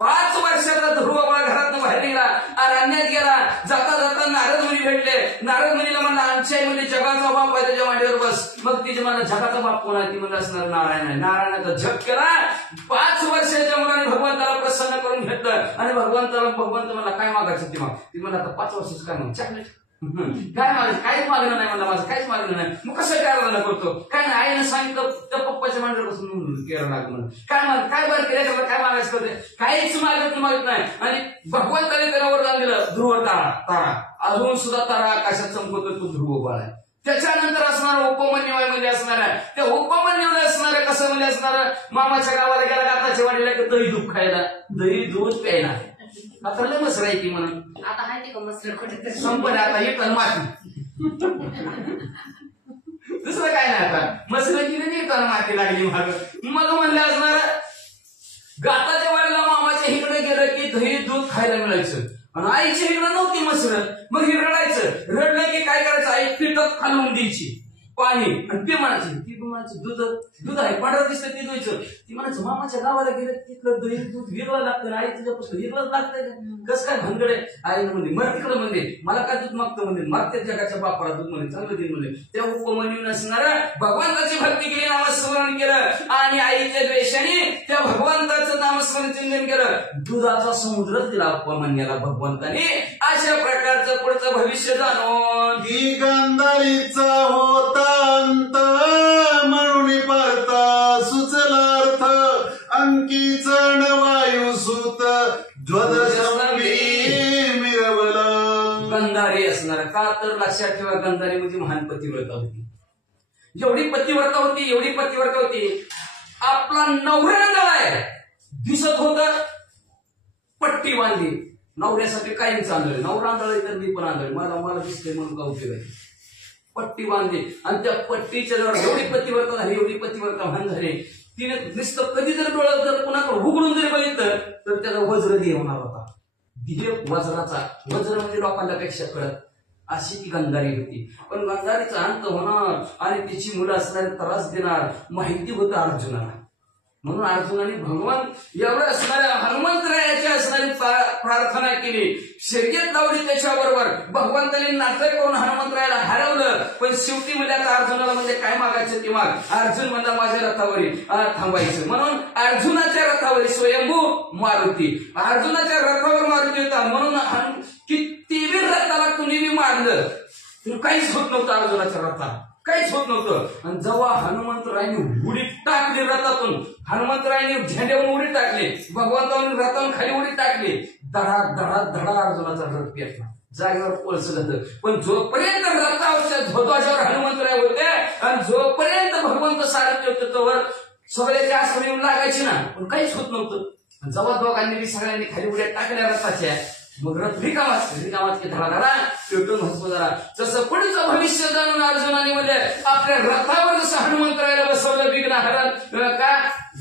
5 वर्षाचा ध्रुव बाबा घरातून बाहेर निघाला अरण्यात गेला जाता जाता नारद मुनी भेटले नारद मुनीला म्हणला आमच्या आई म्हणजे जगाचा बाप आहे त्याच्या मांडीवर बस मग तिचे मला जगाचा बाप कोण आहे ती म्हणजे असणार नारायण आहे नारायणाचा जप केला 5 वर्षाच्या मुलाने भगवंताला प्रसन्न करून घेतलं आणि भगवंत मला काय मागायचं ती मला आता 5 वर्षाचं काय मग चॉकलेट काय मागायचं काहीच मागणं नाही मला माझं काहीच मागणं नाही मग कसं करायला करतो काय नाही आईनं सांगितलं त्या पप्पाच्या मांडीवर बसून केलं लागलं म्हणून काय बरं केलं काय मागायचं करते काहीच मागत नाही आणि भगवंताने त्याला वरदान दिलं ध्रुव तारा अजून सुद्धा तारा आकाशात चमकतो तो ध्रुव बाळ आहे त्याच्यानंतर असणार उपमन्यू म्हणजे असणार आहे त्या उपमन्यूला असणार कसं म्हणजे असणार मामाच्या गावाला गेला गाताच्या वाडीला दही दूध खायला दही दूध प्यायला आता लय मसर आहे ती म्हणून आता आहे का मसर कुठे संपलं आता येतं माती दुसरं काय नाही आता मसराची येताना माती लागली मग म्हणलं असणार गाताच्या वाडीला मामाच्या इकडे गेलं की दही दूध खायला मिळायचं आणि आईच्या इकडे नव्हती मसर मग हे रडलं की काय करायचं आई पिठत खालवून द्यायची पाणी आणि ते म्हणायची ती म्हणायची दूध आहे पांढरं दिसतं ते द्यायचं ती म्हणायचं मामाच्या गावाला गेलं तिकडं दही दूध हिरवा लागतं आई तुझ्यापासून हिरवच लागतंय कसं काय भानगड आहे आई म्हणले मग तिकडं म्हणले मला काय दूध मागतं म्हणले मागत्या जगाच्या बापाला दूध म्हणले चांगलं दे म्हणले त्या उपमन्यून असणार भगवंताची भक्ती केली नामस्मरण केलं आणि आईच्या द्वेषाने त्या भगवंताचं नामस्मरण चिंतन केलं दुधाचा समुद्रच दिला उपमन्याला भगवंताने अशा प्रकारचं पुढचं भविष्य जाणून की गांधारीचा होता अंत म्हणून परता सुचलार्थ अंकी चण वायू सुत गंधारी असणार का तर लक्षात ठेवा गंधारी म्हणजे महान पतिव्रता होती एवढी पतिव्रता होती, एवढी पतिव्रता होती. आपला नवरा आहे दिसत होत, पट्टी बांधली. नवऱ्यासाठी काहीच आणलं, नवरा आंधळी तर मी पण आंधळी, मला दिसते म्हणून का उपयोग आहे. पट्टी बांधली आणि त्या पट्टीच्या जवळ एवढी पतिव्रता झाली, एवढी पतिव्रता भान झाली. तिने नुसतं कधी जर डोळ्यात जर कुणाकडे उघडून जरी बघितलं तर त्याला वज्र दे होणार होता. दिले वज्राचा, वज्र म्हणजे लोकांना पेक्षा कळत, अशी ती गंधारी होती. पण गंधारीचा अंत होणार आणि तिची मुलं असणारे त्रास देणार माहिती होतं अर्जुनाला. म्हणून अर्जुनाने भगवान एवढं असणाऱ्या हनुमंतरायाची असणारी प्रार्थना केली, शर्यत लावली त्याच्याबरोबर. भगवंताने नाटक करून हनुमंतरायाला हरवलं. पण शेवटी म्हणजे आता अर्जुनाला म्हणजे काय मागायचं ते माग. अर्जुन म्हणला माझ्या रथावरी थांबायचं. म्हणून अर्जुनाच्या रथावरी स्वयंभू मारुती, अर्जुनाच्या रथावर मारुती होता. म्हणून किती रथाला कुणी बी मारलं काहीच होत नव्हतं अर्जुनाच्या रथाला, काहीच होत नव्हतं. आणि जेव्हा हनुमंतरायांनी उडी टाकली रथातून, हनुमंतरायांनी झेंड्यावरून उडी टाकली, भगवंतांनी रथावरून खाली उडी टाकली, धडा धडा धडा अर्जुनाचा रथ पेटला, जागेवर कोळसलं. पण जोपर्यंत रथावरच्या ध्वजावर हनुमंतराय होते आणि जोपर्यंत भगवंत सारथी होते तोवर सगळ्याची आसनं येऊन लागायची ना, पण काहीच होत नव्हतं. जेव्हा दोघांनी बी सगळ्यांनी खाली उड्या टाकल्या रथाच्या, मग रथ रिकामाच धडा धडा पेटून हसतो जरा. जसं पुढचं भविष्य जाणून अर्जुनाने म्हणजे आपल्या रथावर जसं हनुमंतरायाला बसवलं विघ्नहरण, का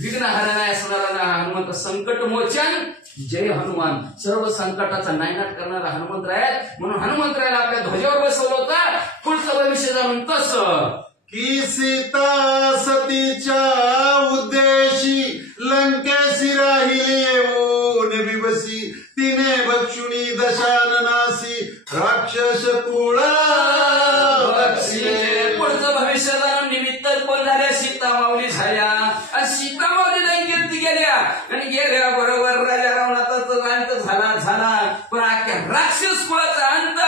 विघ्नहरण आहे असणारा हनुमंत, संकट मोचन जय हनुमान, सर्व संकटाचा नायनाट करणारा हनुमंतराय. म्हणून हनुमंतरायाला आपल्या ध्वजावर बसवलं होतं. पुढचं भविष्य जाणून तसं की सीता सतीच्या उद्देशी लंकेशी राहिली येऊन विवसी, तिने बक्षुणी दशाननासी राक्षस कुळा बक्षिले. पुढचं भविष्य जाणून निमित्त कोण झाल्या, सीता माऊली झाल्या. आणि सीता माऊली लंकेत गेल्या आणि गेल्या बरोबर राजा रावणाचा अंत झाला. पण अख्ख्या राक्षस कुळाचा अंत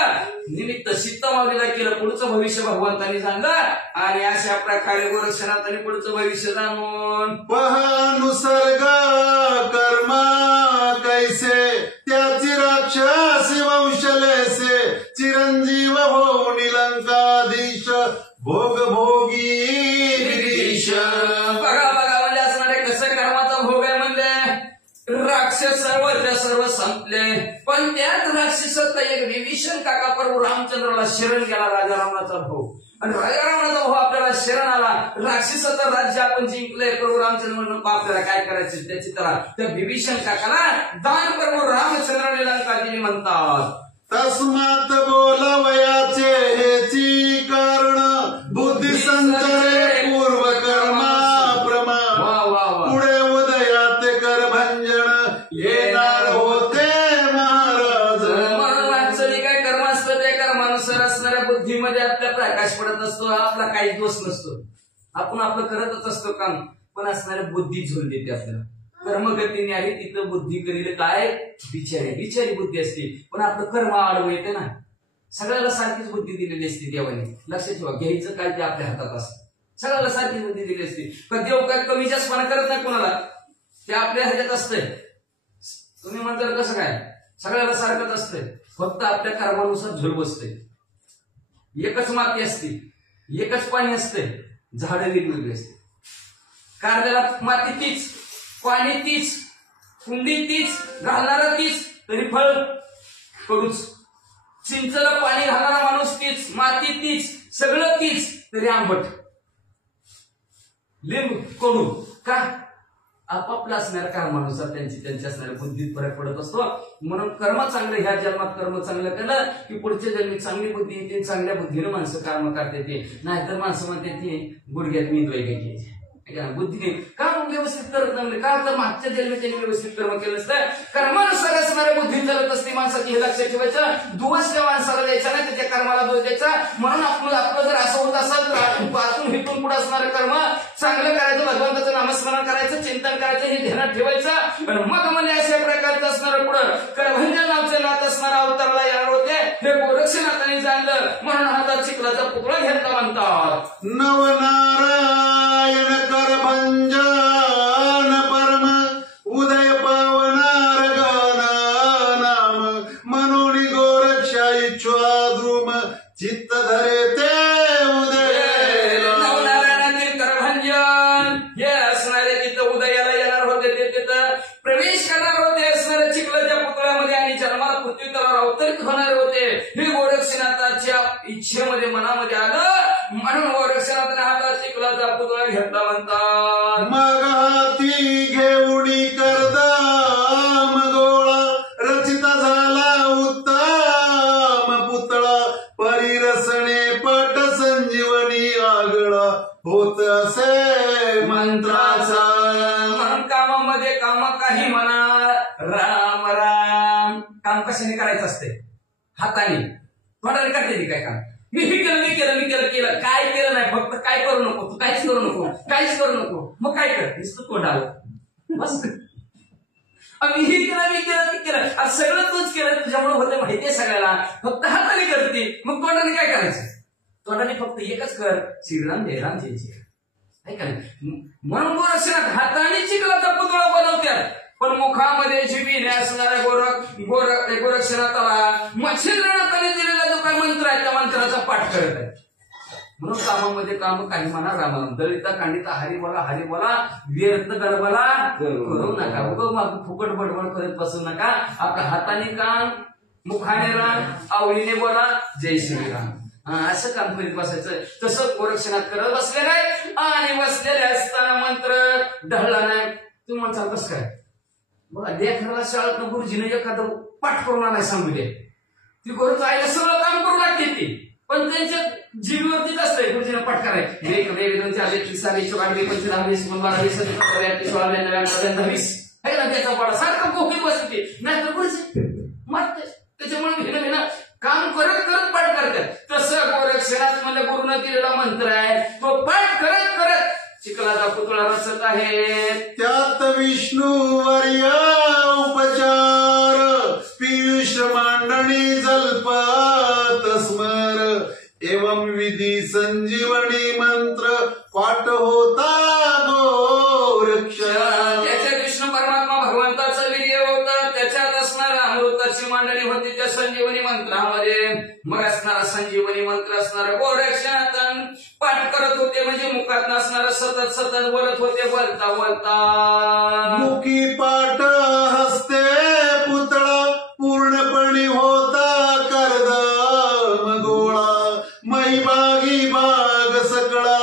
निमित्त सीता माऊलीला केलं. पुढचं भविष्य भगवंतांनी सांगलं. आणि अशा प्रकारे गोरक्षनाथांनी पुढचं भविष्य जाणून पहानुसर्ग कर्मा कैसे, त्याची राक्षसी वंशलेसे, चिरंजीव होऊन लंकाधीश, भोग भोगी गिरीश. बघा म्हणजे असणारे कसं कर्माचा भोग आहे म्हणजे राक्षस सर्व संपले. पण त्यात राक्षसात एक विभीषण काका प्रभू रामचंद्राला शरण गेला, राजा रावणाचा भाऊ. आणि राजा रावणाचा भाऊ आपल्याला शरण आला, राक्षसाचं राज्य आपण जिंकलंय, प्रभू रामचंद्र म्हणून आपल्याला काय करायचं त्याची तरा. त्या विभीषण काकाला दान प्रभू रामचंद्राने लंका दिली म्हणतात. तस्मात बोलवयाचे हेची कारण, बुद्धी संचरे पूर्व कर्मा प्रमा, पुढे उदयात कर भंजन येणार होते महाराज. म्हणून माणसाने काय कर्म असतं ते कर्मानुसार असणाऱ्या बुद्धीमध्ये आपल्या प्रकाश पडत असतो. आपला काही दोष नसतो, आपण आपलं करतच असतो काम, पण असणाऱ्या बुद्धी झोल देते आपल्याला. कर्मगतीने आली तिथं बुद्धी करील काय बिचारी बुद्धी असते. पण आपलं कर्म आडवं येते ना, सगळ्याला सारखीच बुद्धी दिलेली असते देवाने. लक्षात ठेवा, घ्यायचं काय ते आपल्या हातात असतं. सगळ्याला सारखीच बुद्धी दिलेली असते. पण देव काय कमी जास्तपणा करत नाही कोणाला, ते आपल्या ह्याच्यात असतंय. तुम्ही म्हणता कसं काय, सगळ्याला सारखंच असतंय, फक्त आपल्या कर्मानुसार झुल बसते. एकच माती असते, एकच पाणी असते, झाडं वेगवेगळी असते. कारल्याला माती तीच, पाणी तीच, कुंडी तीच, घालणारा तीच, तरी फळ कडूच. चिंचला पाणी घालणारा माणूस तीच, माती तीच, सगळं तीच, तरी आंबट. लिंब कडू. का? आपापल्या असणाऱ्या कर्मानुसार त्यांची असणाऱ्या बुद्धीत फरक पडत असतो. म्हणून कर्म चांगलं, ह्या जन्मात कर्म चांगलं केलं की पुढच्या जन्मी चांगली बुद्धी येते. चांगल्या बुद्धीनं माणसं कर्म करते ते, नाहीतर माणसं म्हणते ती गुडघ्यात मीद वैगे बुद्धीने का व्यवस्थित करत नव्हते. का तर मागच्या जन्मी त्यांनी व्यवस्थित कर्म केलं असतं. कर्मानुसार असणाऱ्या बुद्धी चालत असते माणसाची, हे लक्षात ठेवायचं. दोष त्या माणसाला द्यायचा नाही, त्याच्या कर्माला दोष द्यायचा. म्हणून आपलं जर असं होत असेल तर आतून हितून पुढे असणारं कर्म चांगलं करायचं, भगवंताचं नामस्मरण करायचं, चिंतन करायचं, हे ध्यानात ठेवायचं. मग म्हणजे अशा प्रकारचं असणारं पुढं करभंजन नावचं नाथ असणारा अवतारला येणार होते, हे गोरक्षनाथांनी जाणलं. म्हणून हातात चिखलाचा पुतळा घेतला म्हणतात. नवनारायण करभंजन परम, उदय पावनार गान नाम, मनोनी गोरक्षा इच्छा द्रुम, चित्त धरे ते उदय. पुतळा घेतला म्हणतात. मग हाती घेऊनी करदाम गोळा रचिता झाला उत्तम पुतळा परिरसणे पट संजीवनी आगळा होत असे मंत्राचा. म्हणून कामामध्ये काम काही म्हणा राम राम. काम कशाने करायचं असते? हाताने. तोंडाने करते काय काम? मी केलं काय केलं नाही. फक्त काय करू नको, तू काहीच करू नको. मग काय कर? नुसतं तोंडावर बस. मी केलं आज सगळं तूच केलं, तुझ्यामुळे होतं माहितीये सगळ्याला. फक्त हाताने करते, मग तोंडाने काय करायचं? तोंडाने फक्त एकच कर, श्रीराम जय राम जय जय. का नाही? म्हणून गोरक्षणात हाताने चिखलाचा पुतळा बनवतात, पण मुखामध्ये जिबीने असणाऱ्या गोरक्षणाला मच्छिंद्रनाथाने दिलेला जो काय मंत्र आहे त्या मंत्राचा पाठ करत आहे. म्हणून कामामध्ये काम काही म्हणा राम. दलिता कांडिता हरी बोला व्यर्थ गडबला करू नका. उगं फुकट बडबड करत बसू नका. आपल्या हाताने काम, मुखाने राम, आवडीने बोला जय श्रीराम. असं काम करीत बसायचं. तसं गोरक्षणात करत बसले नाही. आणि बसलेले असताना मंत्र ढळला नाही. तुम्ही म्हणता कसं काय? बघा लेखनाला शाळेत गुरुजीने एखादं पाठ करून आणायला सांगू दे, ती गुरुचं आईला सगळं काम करू लागते ती, पण त्यांच्या जीवीवरतीच असतंय गुरुजीने पाठ करायचे. एक वेगवेगळे 40 40 44 25 26 27 28 त्याचा पाडा सारखं कोकीत बसते. नाही तर गुरुजी मारते. त्याच्यामुळे घेणं काम करत करत पाठ करतात. तसं गोरक्षणात म्हणजे गुरुनं दिलेला मंत्र आहे, तो पाठ करत करत चिखलाचा पुतळा रचत आहे. त्यात विष्णू वर्य उपचार पीयूष मांडणी जल्पत स्मर एवं विधी संजीवनी मंत्र पाठ होता गोरक्ष. त्याच्यात विष्णू परमात्मा भगवंताचं वीर्य होतं, त्याच्यात असणारा अमृताची मांडणी होती त्या संजीवनी मंत्रामध्ये. मग असणारा संजीवनी मंत्र असणारा गोरक्षणात पाठ करत होते, म्हणजे मुखात नसणारा सतत बोलत होते. बोलता मुखी पाठ हस्ते पुतळा पूर्णपणे होता करदम गोळा मैबागी बाग सकळा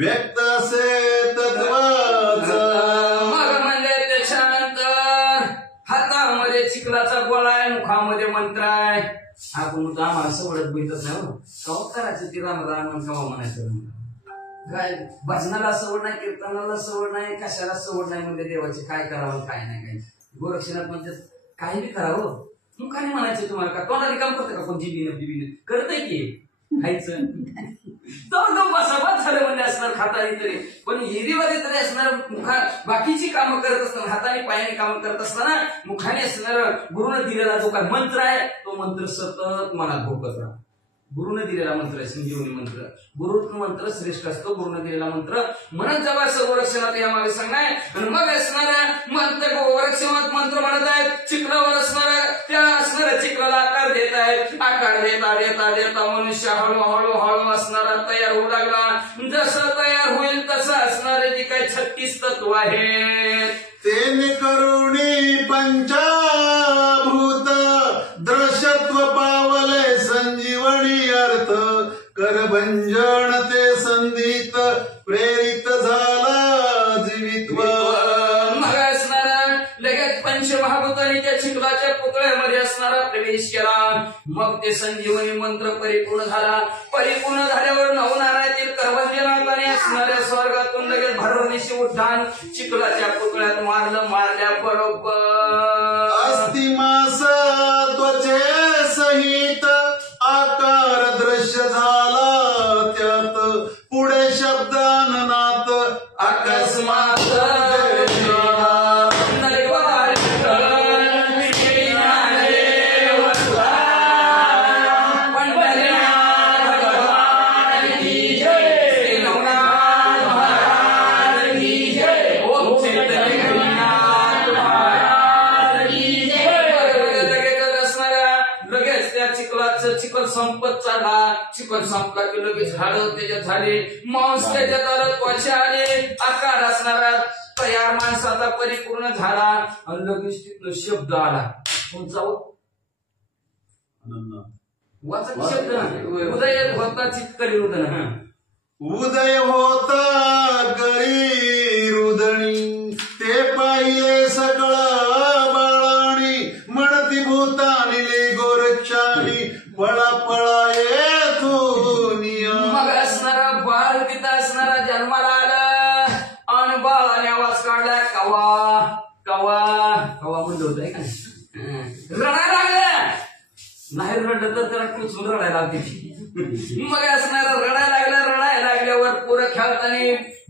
व्यक्त असे तत्वाचा. मग म्हणजे त्याच्यानंतर हातामध्ये चिखलाचा गोळा आहे, मुखामध्ये मंत्र आहे. आपण आम्हाला सवडत बोलतच नाही. कवा करायचं ती राम राम कवा म्हणायचं? काय भजनाला सवड नाही, कीर्तनाला सवड नाही, कशाला सवड नाही. म्हणजे देवाचे काय करावं काय नाही. काही गोरक्षणात म्हणजे काही बी करावं. मुखाने म्हणायचं तुम्हाला का? तोंडाने काम करतं का कोण? जिबीने करतंय की खायचं तो बसाबाद झालं म्हणजे असणार खाताने तरी, पण हिरीमध्ये तरी असणार. बाकीची कामं करत असताना हाताने पायाने कामं करत असताना मुखाने असणार गुरुनं दिलेला जो काय मंत्र आहे तो मंत्र सतत मनात भोगत राहा. गुरुने दिलेला मंत्र आहे संजीवनी मंत्र. गुरु मंत्र श्रेष्ठ असतो. गुरुने दिलेला मंत्र म्हणत जावा गोरक्षणात यामागे सांगणार. आणि मग असणाऱ्या मंत्र गोरक्षणात मंत्र म्हणत आहेत. चिखलावर असणाऱ्या त्या असणाऱ्या चिखलाला आकार देत आहेत. आकार देता मनुष्य हळूहळू असणारा तयार होऊ लागला. जसं तयार होईल तसं असणारे जे काही 36 तत्व आहेत तेने करुणी पंचाभूत दृश्यत्व पावले संजीवनी अर्थ करभंजन ते संधीत प्रेरित झाला जीवित्व. मग असणारा लगेच पंचमहाभूतांनी त्या चिखलाच्या पुतळ्यामध्ये असणारा प्रवेश केला. मग ते संजीवनी मंत्र परिपूर्ण झाला. परिपूर्ण झाल्यावर नवनारायतील करभंजनाने असणाऱ्या स्वर्गातून लगेच भरवणीशी उड्डाण चिखलाच्या पुतळ्यात मारल्या बरोबर अस्तिमास त्वचे सहित आकार दृश्य झाला. त्यात पुढे शब्दाननात अकस्मात चिखल संपत चालला. चिखल संपला की लगेच झाडं त्याच्यात झाले, मांस त्याच्यात आलं, त्वचा आले, आकार असणारा तयार माणसाचा परिपूर्ण झाला. आणि लगेच तिथं शब्द आला. कोणचा? वाचक शब्द उदय होता चित्करी होत ना. उदय होता करी रुदणी ते पाहिले सकळ बाळाणी म्हणती भूतानिले गोरक्षानी पळा पळा येथूनिया. मग असणारा बाळ तिथं असणारा जन्माला आला आणि बाळाने आवाज काढला कवा कवा कवा म्हणलं होतं का रडायला लागलं नाही रडलं तर त्याला टोचून रडायला लागते. मग असणारा रडायला लागल्यावर पोरं खेळताना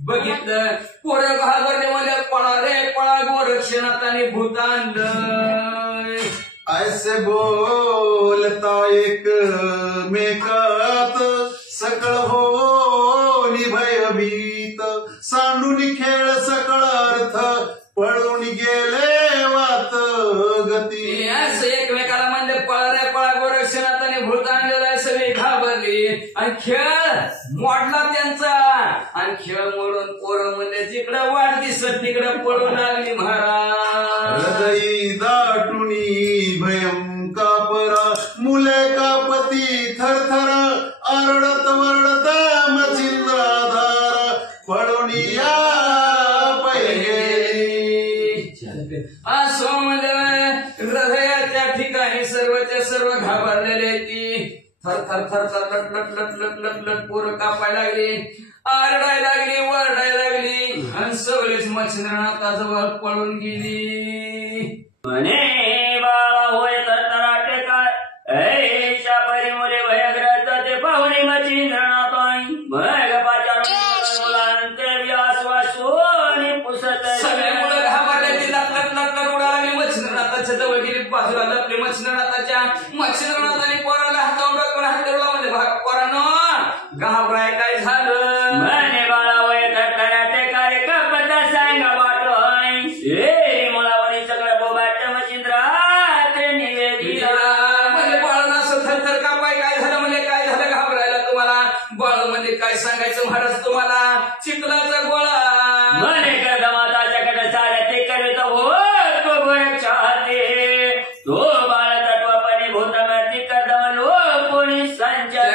बघितलं पोरं घाबरले म्हणजे पळा रे पळा गोरक्षनाथाने भूत आणलं. ऐसे बोलता एक मेकात सकळ हो भयभीत सांडून खेळ सकळ अर्थ पळून गेले वात गती. असं एकमेकाला म्हणजे पळा रे पळा गोरक्षनाथाने भूत आणलेला सगळी घाबरली आणि खेळ मोडला त्यांचा आणि खेळ मोडून पोरं म्हणजे जिकडं वाट दिसत तिकडं पळू लागली महाराज. हृदयी दाटुनी भयं कापरा मुले कापती थरथर आरडत वरडत मचिंद्राधार पळून या असो म्हणजे हृदयाच्या ठिकाणी सर्वच्या सर्व घाबरलेले ती थर थर थर थर लट लट लट लट लट लट पोरं कापायला लागली आरडायला लागली वरडायला लागली आणि सगळीच मच्छिंद्रनाथाजवळ पळून गेली. म्हणे बाळा होय तराटे काय ऐशा परिमुले भयग्रस्त ते पाहुणे मच्छिंद्रनाथाई मग पाचार मुलांते व्यासवासोनी पुसत सगळे मुलं घाबरले ती लट लट लट लट उडा लागली मच्छिंद्रनाथाच्या जवळ गेली बाजूला लपली मच्छिंद्रनाथाने पोराला हातावर डोक्यावर हात फिरवला म्हणजे पोरांनो घाबराय काय झालं. म्हणे बाळा होय तराटे काय कपता सांगा वाटोय मुलावणी सगळं बोबाट मच्छिंद्रा ते निवेदिला. म्हणजे बाळांना असं थरथर कापाय काय झालं म्हणजे काय झालं घाबरायला तुम्हाला. बाळ म्हणजे काय सांगायचं महाराज तुम्हाला चिखलाचा गोळा म्हणे कर्दमाताच्याकडे साऱ्या ते करत हो तो गोरक्षाते तो बाळ तत्वपणे भूतमती कर्दम लोक कोणी संचय.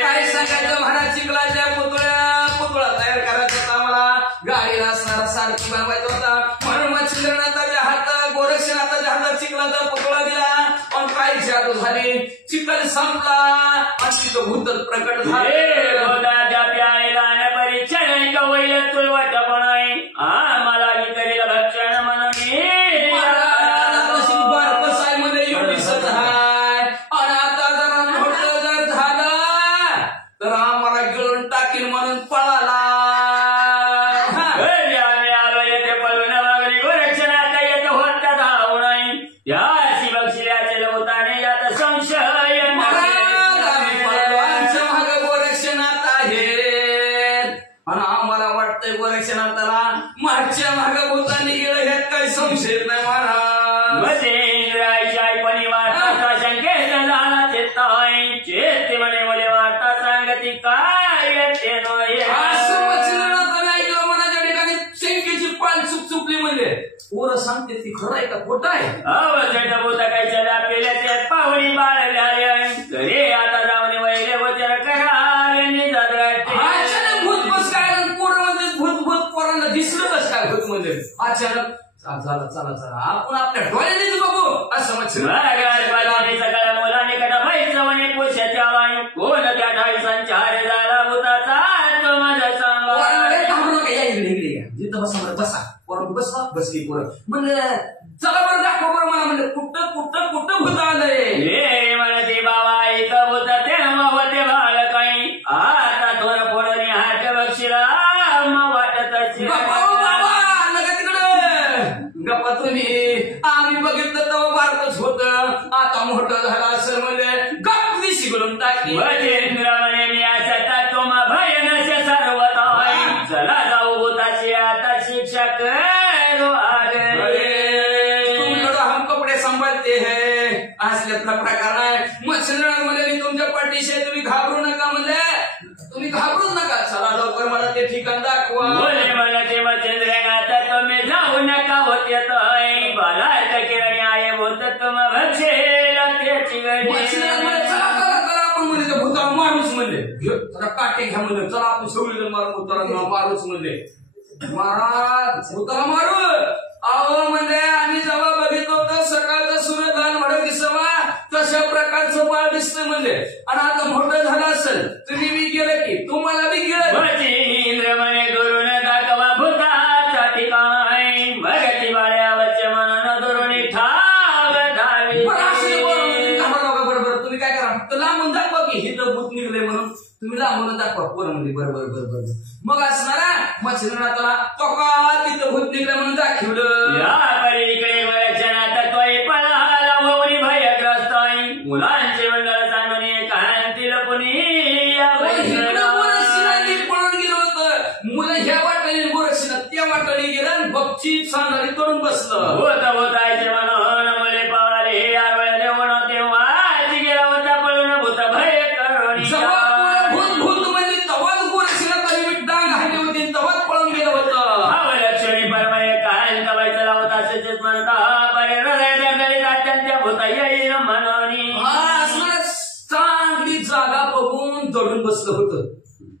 काय सांगायचं महाराज चिखलाच्या पुतळा तयार करायचा होता मला गाडीला असणारा सारखी बनवायचा होता म्हणून मच्छिंद्रनाथाच्या हातात गोरक्षनाथाच्या हातात चिखलाचा पुतळा दिला आणि काय जादू झाली चिखल संपला आणि तिथं भूत प्रकट झाले. परिचय कवैल तुलवट पण आम्हाला इतरीला भक्षण म्हणून मध्ये एवढी सत आहे आणि आता जरा मोठं जर झालं तर आम्हाला गिळून टाकील म्हणून पळाला. आलो येते पळून मागणी गोरक्षणात येत होता धावू नाही या शिवक्षिराचे लवताने यात संशय आमच्या माग गोरक्षनाथ आहेत आणि आम्हाला वाटतंय गोरक्षनाथाला मागच्या माग भूतांनी गेलं ह्यात काही संशय नाही महाराज. इंद्रायशाय पणी वार्ता शंकेत झाला चेताय चेते म्हणे मुले वार्ता सांगती काय ते नये. असं मच्छिंद्रनाथाने ऐकलं मनाच्या ठिकाणी शंकेची पाल चुकली म्हणजे पोरं सांगते ती खरं आहे का खोटं आहे. अवचट भूत काही चला पेले ते पाहुणी बाळले तरी आता जाऊन वैले वचन कराने अचानक भूत बस काय पोरं म्हणजे भूत भूत पोरांना दिसलं कस काय भूत म्हणजे अचानक चला चला चला आपण आपल्या डोळ्यानेच बघू असं मच्छिंद्रनाथ सगळ्या मुलांनी कदा व्हायचं म्हणे पुष्याच्या वायू कोण त्या ठाई संचार झाला भूताचा तो माझा सांगा इकडे जिथं बसा बरं बसा पोरं बसा बसली पोरं म्हणलं चला बरं दाखव बरं मला म्हणलं कुठं कुठं कुठं भूत आलंय म्हणते बाबा इथं भूत तेव्हा होते बाळ काही आता थोर पोरणी हात बक्षीला वाटत गप्पा तुम्ही आम्ही बघितलं तेव्हा भारतच होत आता मोठं झालं असं म्हणजे गप्प शिकवून टाकली. म्हणे मी आता तो भय नसे सर्वत चला जाऊ भूताची आता शिक्षा करो हम कपडे सांभाळते हे असल्यातला प्रकार आहे. मच्छिंद्रनाथ म्हणजे तुमच्या पाठीशी तुम्ही घाबरू नका म्हणजे तुम्ही घाबरू नका चला लवकर मला ते ठिकाण दाखवा. बोले म्हणते मच्छिंद्रनाथ तुम्ही जाऊ नका होते बाला किरणी आहे भूत तुम भक्षेला त्याची गडी चला चला चला आपण म्हणजे भूता माणूस म्हणजे आता काटे घ्या म्हणलं, चला आपण सगळेजण मारून उतारा मारूच म्हणले. महाराज उतारा मारू. अहो म्हणजे आम्ही जेव्हा बघितलं होतं सकाळचा सूर्य लाल भडक दिसावा तशा प्रकारचं बाळ दिसतं म्हणजे. आणि आता मोठं झालं असेल तुम्ही बी गेलं की तुम्हाला बी गेलं. मचिंद्र म्हणे दुरून दाखवा भूताचा ठिकाण भगती बाळ्या वच्चे म्हणून दुरून ठाव धावी. बरोबर तुम्ही काय करा फक्त लांबून दाखवा की ही तर भूत निघले म्हणून तुम्ही लांबून दाखवा पोर म्हणजे. बरोबर मग असणारा मच्छिंद्रनाथाला तो का तिथं भूत निघलं म्हणून दाखवलं. या पलीकडे वरचना तत्वाई पळाला होऊन भयग्रस्त मुलांचे मंडळ सांगणे कांतील पुणी पळून गेलो होतं. मुलं ह्या वाटाने गोरक्षिणा त्या वाटाने गेलं आणि बक्षी सांगारी तोडून बसलं. होतायचे म्हणून मुले पळाले हे आरवळले म्हणून तेव्हा गेला होता पळून भूत भय करून भूत म्हणजे तवाच गोरक्षिणा तरी डांग हाती होती तवाच पळून गेलं होतं. लक्ष्मी परमय कांत व्हायचा होता सचित म्हणता बरे हृदय त्या भूता येईल म्हणून चांगली जागा बघून दडून बसलं होतं.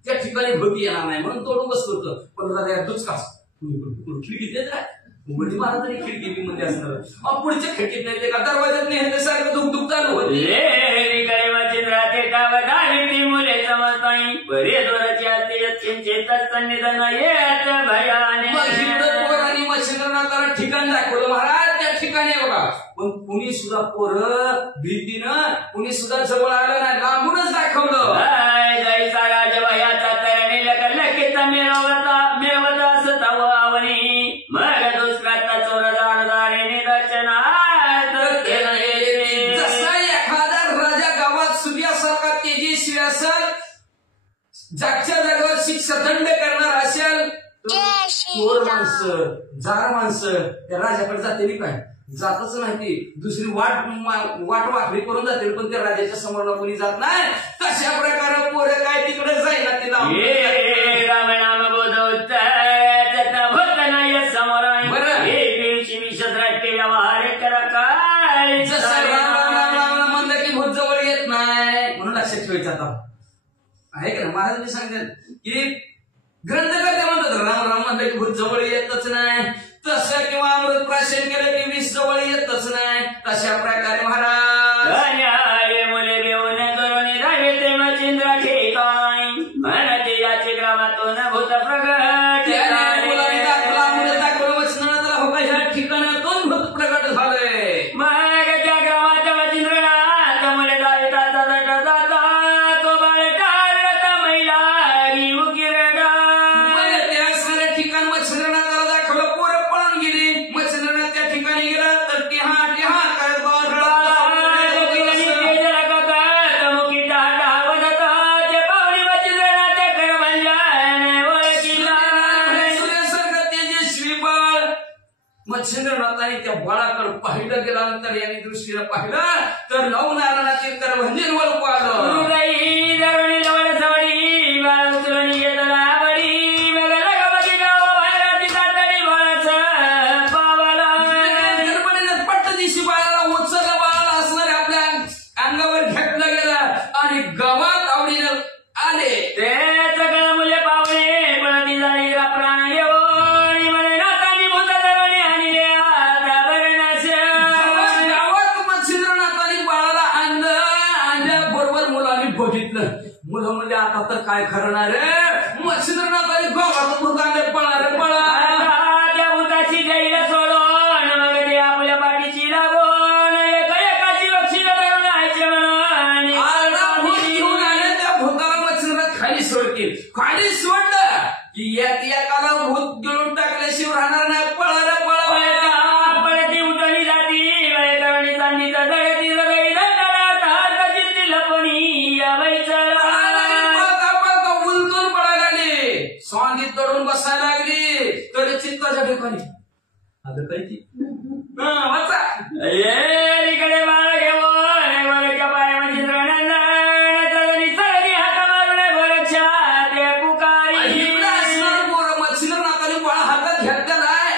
त्या ठिकाणी भूत येणार नाही म्हणून तोडून बसलं होतं. पण दादा दुचकास खिडकीत येत काय उघडी मारा तरी खिडकी मध्ये असणार. पुढच्या खिडकीत नाही ते का दरवाज्यात नाही सारखं दुख चालू होते. मुले समजताई बरे दोराची निधन येत भयाने. आणि मच्छिंद्रनाथाला ठिकाण दाखवलं महाराज. त्या ठिकाणी बघा पण कुणी सुद्धा पोरं भीतीनं कुणी सुद्धा जवळ आलं नाही लांबूनच दाखवलं. जैसा राजभयाचा तयारी लकीचा मिळवत असत आवणी मग दुष्काळाचा चोरदारदारे निदर्शनात जसा एखादा राजा गावात सूर्यासारखा तेजस्वी असेल जागच्या जागेवर शिक्षा दंड करणार असेल चोर माणसं जार माणसं त्या राजाकडे जाते काय जातच नाही. दुसरी वाट वाकडी करून जाते पण त्या राजाच्या समोर कोणी जात नाही. तशा प्रकारे पोरं काय तिकडे जाईल तिला रामनाम बोधवत होत नाही समोर व्यवहार करा काय जसं राम म्हणलं की भूत जवळ येत नाही म्हणून लक्षात ठेवायचं. आता आहे का ना महाराज मी सांगतात की ग्रंथकर्ते म्हणतात राम म्हणलं की भूत जवळ येतच नाही. तसं किंवा अमृत प्राशन केलं की विष जवळ येतच नाही. तशा प्रकारे महाराज मुले बेऊन करून राहिले ते मचिंद्र ठिकाण म्हणते याचे ग्रामातून भूत प्रगट दाखवलं वचनाला हो का ह्या ठिकाणातून भूत प्रगट झालंय. मग त्या ग्रामाच्या मचिंद्रनाथ मुले जाता तो बाळ टाळता महिला उकिरडा. त्या सगळ्या ठिकाण मच्छिंद्रनाथाला दाखवलं पोरं पळून गेली. मच्छिंद्रनाथ त्या ठिकाणी गेला तर टिहा करत मच्छिंद्रनाथाने त्या बाळाकडे पाहिलं गेल्यानंतर यांनी दृष्टीनं पाहिलं तर नवनारायणाचे तर म्हणजे वळू आलं. पट्टदिशी बाळाला उचललं बाळाला असणारे आपल्या अंगावर घेतलं गेलं आणि गावात आवडीनं आले. ते सगळं मुले पावले पळती झाली प्राण येऊन म्हणे नातानी भूत जवळी आणि गावात मच्छिंद्रनाथाने बाळाला आणलं. आणल्याबरोबर मुलांनी बघितलं. मुलं म्हणजे आता तर काय करणार रे. मच्छिंद्रनाथाने गावात भूत आणले पळणार पळा त्या भूताची गाईला सोडून मग ते आपल्या पाठीची लागून एकाची लक्षी धरून म्हणून घेऊन आले. त्या भूताला मच्छिंद्रनाथ खाली सोडतील. खाली सोडलं की एकाला भूत गिळून टाकल्याशिवाय राहणार नाही. पळा परती उठली जाती वयकरणी चांदीचा जगती जगई धरती लपणी या उलटून पळायला लागली. स्वांगीत दडून बसायला लागली. तरी चित्ताच्या ठिकाणी आता काही वाचा इकडे बाळ घेऊन वरच्या पाय मच्छिंद्रनाथाने हात मारून वरच्या ते पुकारी मच्छिंद्रनाथाने बाळा हातात घेतलेला आहे.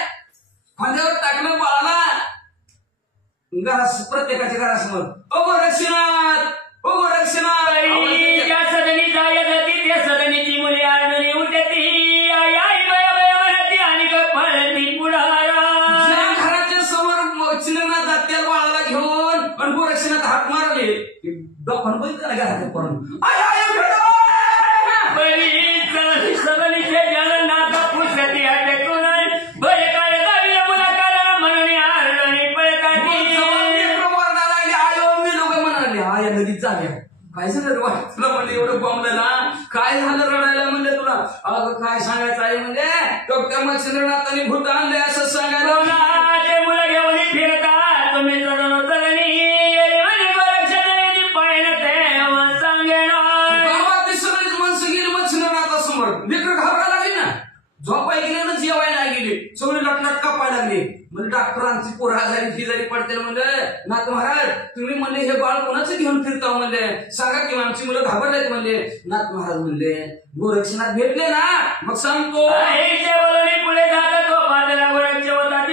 खांद्यावर टाकलं बाळाला. घरास प्रत्येकाच्या घरासमोर ओ गोरक्षनाथ या सदनी जाय गती ते लोकांना बघितलं ना घरात करून आय आय भेटो बरी सबलीचे जगन्नाथ पुसती अटकून बरे काय गावी मुला काला म्हणून आरणी पळताती आयो मी लोक म्हणाले हा या नदीत जाग्या काय झालं तुला म्हणलं एवढं बॉम्बलं ना काय झालं रडायला म्हणलं तुला अगं काय सांगायचं आहे म्हणजे डॉक्टर मच्छिंद्रनाथांनी भूत आणले असं सांगायला ते मुलं घेऊन फिरता तुम्ही चढून चढणी लेकर घाबरायला लागली ना झोपाय गेले ना जेवायला गेले सगळे लटलट कापायला लागले म्हणजे डॉक्टरांची पोरा झाली फी जरी पडते म्हणलं नाथ महाराज तुम्ही म्हणले हे बाळ कोणाचं घेऊन फिरता म्हणले सांगा की आमची मुलं घाबरलेत म्हणले नाथ महाराज म्हणले गोरक्षनाथ भेटले ना मग सांगतो पुढे जाता तो पादला गोरक्ष होता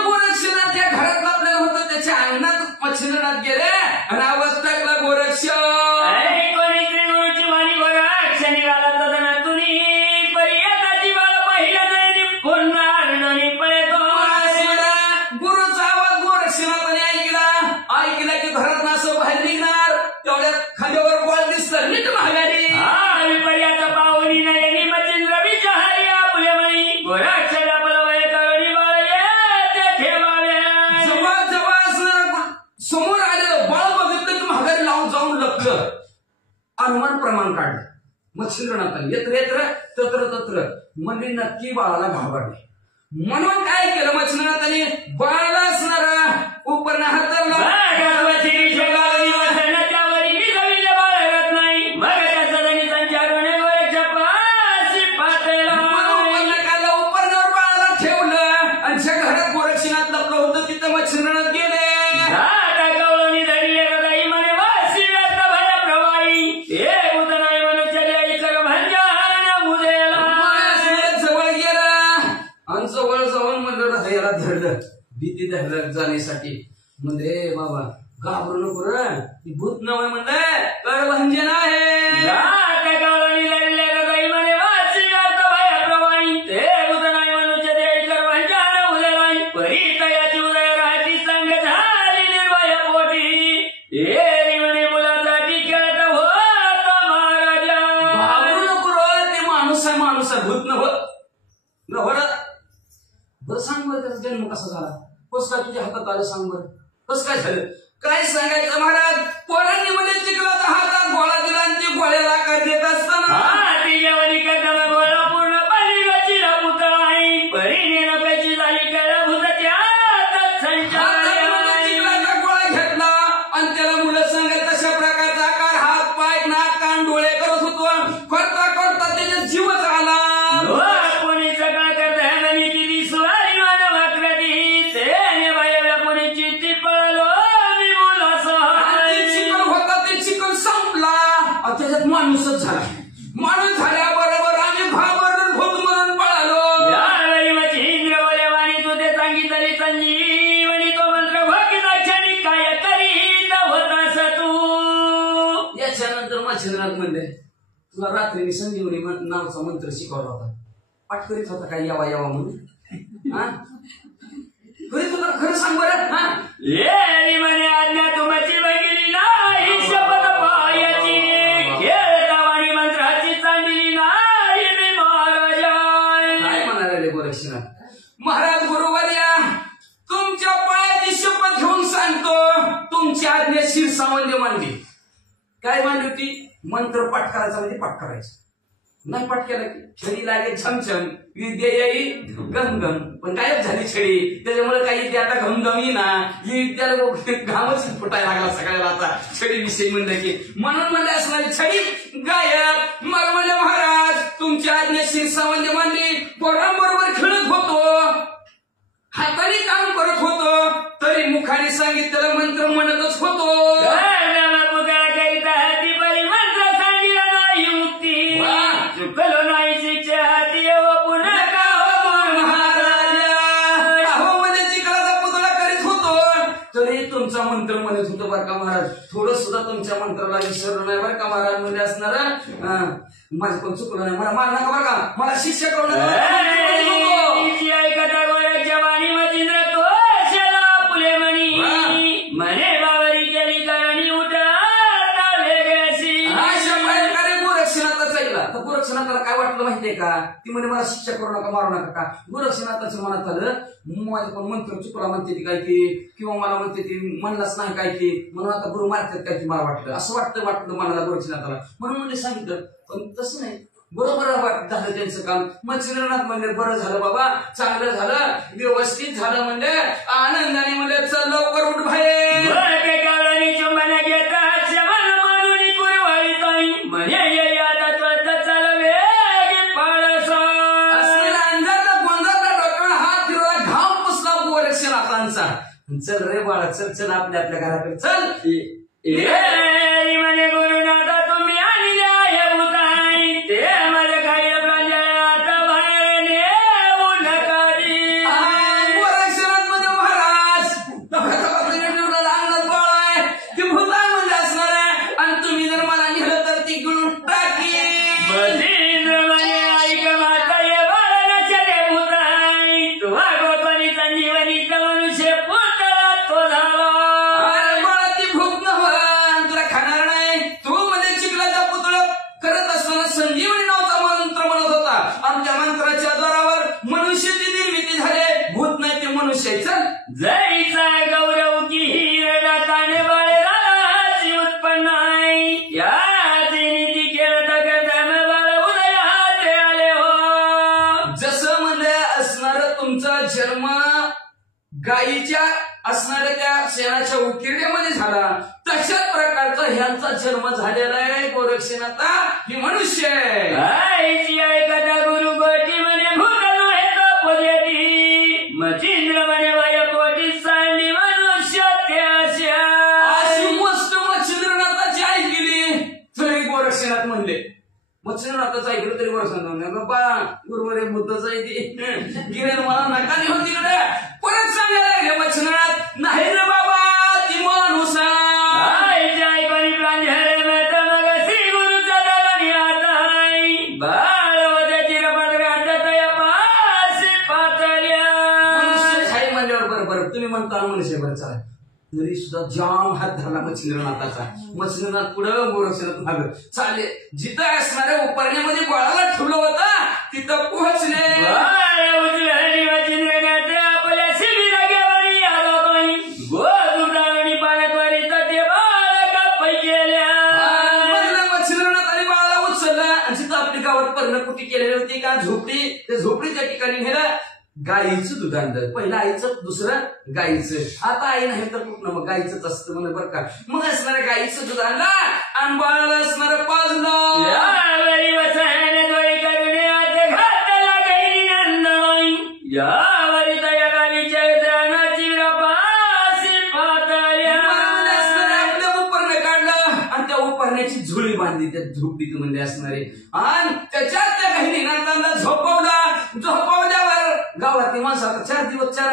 गोरक्षनाथ या घरात आपल्याला होतं त्याच्या अंगणात मच्छिंद्रनाथ गेले आणि आवाज टाकला गोरक्ष अनुमान प्रमाण काढलं मच्छिंद्रनाथांनी येत्र येत्र तत्र तत्र म्हणजे नक्की बाळाला घाबरले म्हणून काय केलं मच्छिंद्रनाथांनी बाळाला असणारा उपरना हाताला भीती धरलं जाण्यासाठी म्हणजे बाबा घाबरू नको रे ती भूत नव्हे म्हणलं करभंजन आहे भूत नव्हत बरं सांग बरं त्याचा जन्म कसा झाला कस काय तुझ्या हातात आलं सांग बरं कसं काय झालं काय सांगायचं महाराज पोरांनी मध्ये चिकला तर हातात गोळा दिला आणि ते गोळ्याला काय देत असताना गोळा पूर्ण पालिकाची पुतळा आहे परिणी झाली कळ भूत गोळा घेतला आणि त्याला मुलं सांगत तशा प्रकारचा आकार हात पाय नाक कान डोळे करत होतो करता करता त्याच्या जीवच आला त्याच्यात माणूसच झाला माणूस झाल्याबरोबर आम्ही घाबरून भूत म्हणून पळालो यावेळी मच्छिंद्र बोलेवाणी तू ते सांगितले संजीवनी तो मंत्र भक्ता क्षणी काय करीत होतास तू याच्यानंतर मच्छिंद्रनाथ म्हणले तुला रात्री संजीवनी नावाचा मंत्र शिकवला होता पाठ करीत होता काय यावा यावा म्हणून हा करीत होता खरं सांग बरं हा ये म्हणे आज्ञा तुमची बघितली नाही शपथ पायाची महाराज गुरुवर्या तुमच्या पायाची शपथ घेऊन सांगतो तुमची आज्ञा शिरसावंदी मांडली काय मांडली होती मंत्र पाठ करायचा म्हणजे पाठ करायचं नाही पाठ केला की छडी लागे छमछम विद्या येई गमगम पण गायब झाली छडी त्याच्यामुळे काही ते आता घमघमी ना ही त्याला घामच फुटायला लागला सगळ्याला आता छडी विषयी म्हणलं की म्हणून म्हणले असणारी छडी गायब मग म्हणले महाराज तुमची आज्ञा शिरसावंदी मांडली पोरांबरोबर खेळत होतो हाताने काम करत होतो तरी मुखाने सांगितलेलं मंत्र म्हणतच होतो तुमचा मंत्र म्हणत होतो बरं का महाराज थोडं सुद्धा तुमच्या मंत्राला विसरलं नाही बरं का महाराज म्हणजे असणार माझं पण चुकलं नाही मला मार नका बरं का मला शिष्य करून जवानी मचिंद्र तो पुले म्हणी गोरक्षनाथाला काय वाटलं माहितीये का? ती म्हणे मला शिक्षा करू नका, मारू नका का. गोरक्षनाथाच्या मनात आलं माझं पण मंत्र चुकला म्हणते ती काय की, किंवा मला म्हणते ती म्हणलाच नाही काय की, म्हणून आता गुरु मारतात काय की मला वाटलं, असं वाटलं मला गोरक्षनाथाला. म्हणून म्हणजे सांगितलं, पण तसं नाही. बरोबर झालं त्यांचं काम. मच्छिंद्रनाथ म्हणले बरं झालं बाबा, चांगलं झालं, व्यवस्थित झालं म्हणले. आनंदाने म्हणले चल लवकर उठ बाहेर. चल रे बाळा, चल चल आपल्या आपल्या घराकडे चल. म्हणे गुरुनाथा तुम्ही आणल्या भूताई, ते मला काही प्रांजळात बाहेर नेऊ नका रे. गोरक्षनाथ म्हणजे महाराज अंगणात बाळ आहे, ती भूतामध्ये असणार आहे, आणि तुम्ही जर मला नेलं तर ती गिळून टाकी. मच्छिंद्र म्हणे ऐक माता ये बाळाला चले भूताई, तुझा गोपनीचा निवनीचा मनुष्य पुतळा तो झाला. संजीवनी नावाचा मंत्र म्हणत होता, आणि त्या मंत्राच्या द्वारावर मनुष्याची निर्मिती झाली. भूत नाही ते मनुष्य. चल जैसा गौरव की हिरडाताने बाळराची उत्पन्न आहे, याच नीती केलं तर बाळ उदयात आले हो. जसं म्हणजे असणार तुमचा जन्म गायीच्या असणाऱ्या त्या शेणाच्या उकिरड्यामध्ये झाला, तशाच प्रकारचा ह्यांचा जन्म झालेला आहे. गोरक्षनाथा ही मनुष्य आहे. आईची ऐकता गुरु गोटी म्हणे भूतलो हे पोलेती, मच्छिंद्र म्हणे वय पोटी सांडली मनुष्य त्याशा. अशी मस्त मच्छिंद्रनाथाची ऐकली तरी गोरक्षनाथ म्हणले, मच्छिंद्रनाथाचं ऐकलं तरी गोरक्षनाथ म्हणले बाबा गुरुवारे बुद्धच आहे ती गिरेल मला नका नेऊ तिकडे. परत सांगायला लागले मच्छिंद्रनाथ नाही रे बाबा ती माणूस तुम्ही म्हणता मनुष्य बरं चला, तरी सुद्धा जाम हात धरला मच्छिंद्रनाथाचा. मच्छिंद्रनाथ पुढं, गोरक्षनाथ मागं. चाले जिथं असणाऱ्या उपरण्यामध्ये गोळाला ठेवलं होतं तिथं पोहोचले. आपल्या शिबिरा घेऊन आला गोदुडावणी पाण्याद्वारे ते बाळा पै गेल्या. मच्छिंद्रनाथ आणि बाळाला उचललं, आणि जिथं आपली गावात पर्णकुटी केलेली होती का झोपडी, त्या झोपडीच्या ठिकाणी नेलं. गाईचं दूध आणलं, पहिलं आईचं, दुसरं गाईचं. आता आई नाही तर कुठं मग गाईचंच असतं म्हणून बरं का. मग असणाऱ्या गाईचं दूध आणलं आणि बाळाला असणारं पाजलं. यावरी वसण्याद्वारे करुणे आत घातला गैरी नंदबाई, यावरी तया गावीच्या जानाची रपासी पातळ्या. आपल्या उपरणे काढलं आणि त्या उपरण्याची झोळी बांधली त्या झोपडीत म्हणजे असणारे, आणि त्याच्यात त्या गहिनी नंदांना झोपवला. झोपवल्यावर गावातली माणसं आता 4-8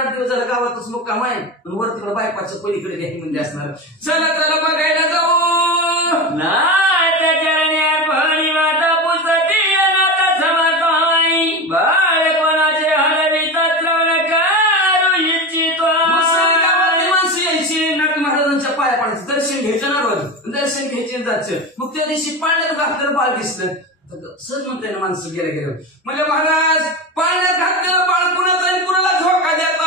दिवस झाला गावातच मुक्काम आहे, वर तिकडे बायपाच्या पलीकडे घ्यायची म्हणजे असणार. चला चला बघायला जाऊ. नाथ चरण्या पहणी माता पुसती नाता समताई, बाळ कोणाचे हलवी तत्र करू इच्छितो. गावातली माणसं यायची, नाथ महाराजांच्या पाया पडायचं, दर्शन घ्यायचं ना, रोज दर्शन घ्यायचे जायचं. मग त्या दिवशी पाण्यात घातलं बाळ दिसलं, सहज म्हणते ना माणसं गेल्या म्हणजे महाराज पाण्यात घातलेलं बाळ कुणाचा आणि कुणाला धोका देतो.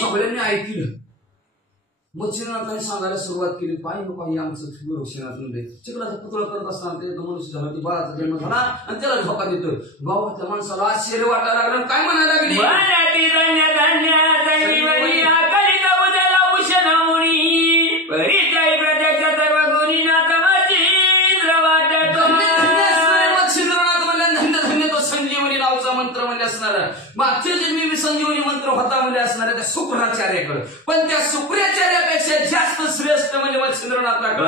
सगळ्यांनी ऐकलं. मच्छिंद्रनाथाने सांगायला सुरुवात केली, पाहिजे पाहिजे आमचं गोरक्षनाथ म्हणजे चिखलाचा पुतळा करत असताना ते मनुष्य झाला, ती बाळाचा जन्म झाला आणि त्याला धोका देतोय. गावातल्या माणसाला आश्चर्य वाटायला लागलं, काय म्हणायला लागली, संजीवनी नावाचा मंत्र म्हणजे असणार. मागच्या जन्मी मी संजीवनी मंत्र होता म्हणजे असणार त्या शुक्राचार्याकडे, पण त्या शुक्राचार्यापेक्षा जास्त श्रेष्ठ म्हणजे मच्छिंद्रनाथाकडे.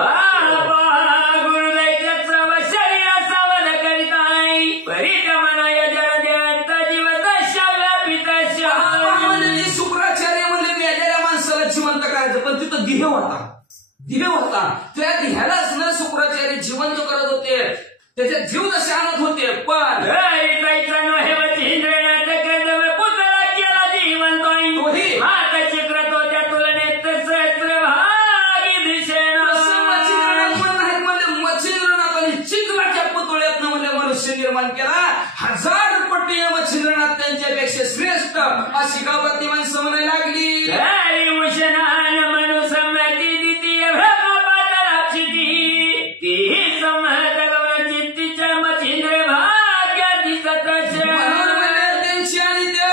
शुक्राचार्य म्हणजे मेलेल्या माणसाला जिवंत करायचं, पण तिथं दिह होता. त्या दिह्याला असणारे शुक्राचार्य जिवंत करत होते, त्याच्यात जीव जसे आणत होते. पण पुतळा केला जिवंत त्यांच्यापेक्षा श्रेष्ठ अशी गावातली माणसं म्हणायला लागली. उशनान मनुसम्मती द्वितीय ब्रह्मपातलाक्षिती ती संहत गौरचित्तीच्या मच्छिंद्र भाग्याची सतश. त्यांची आणि त्या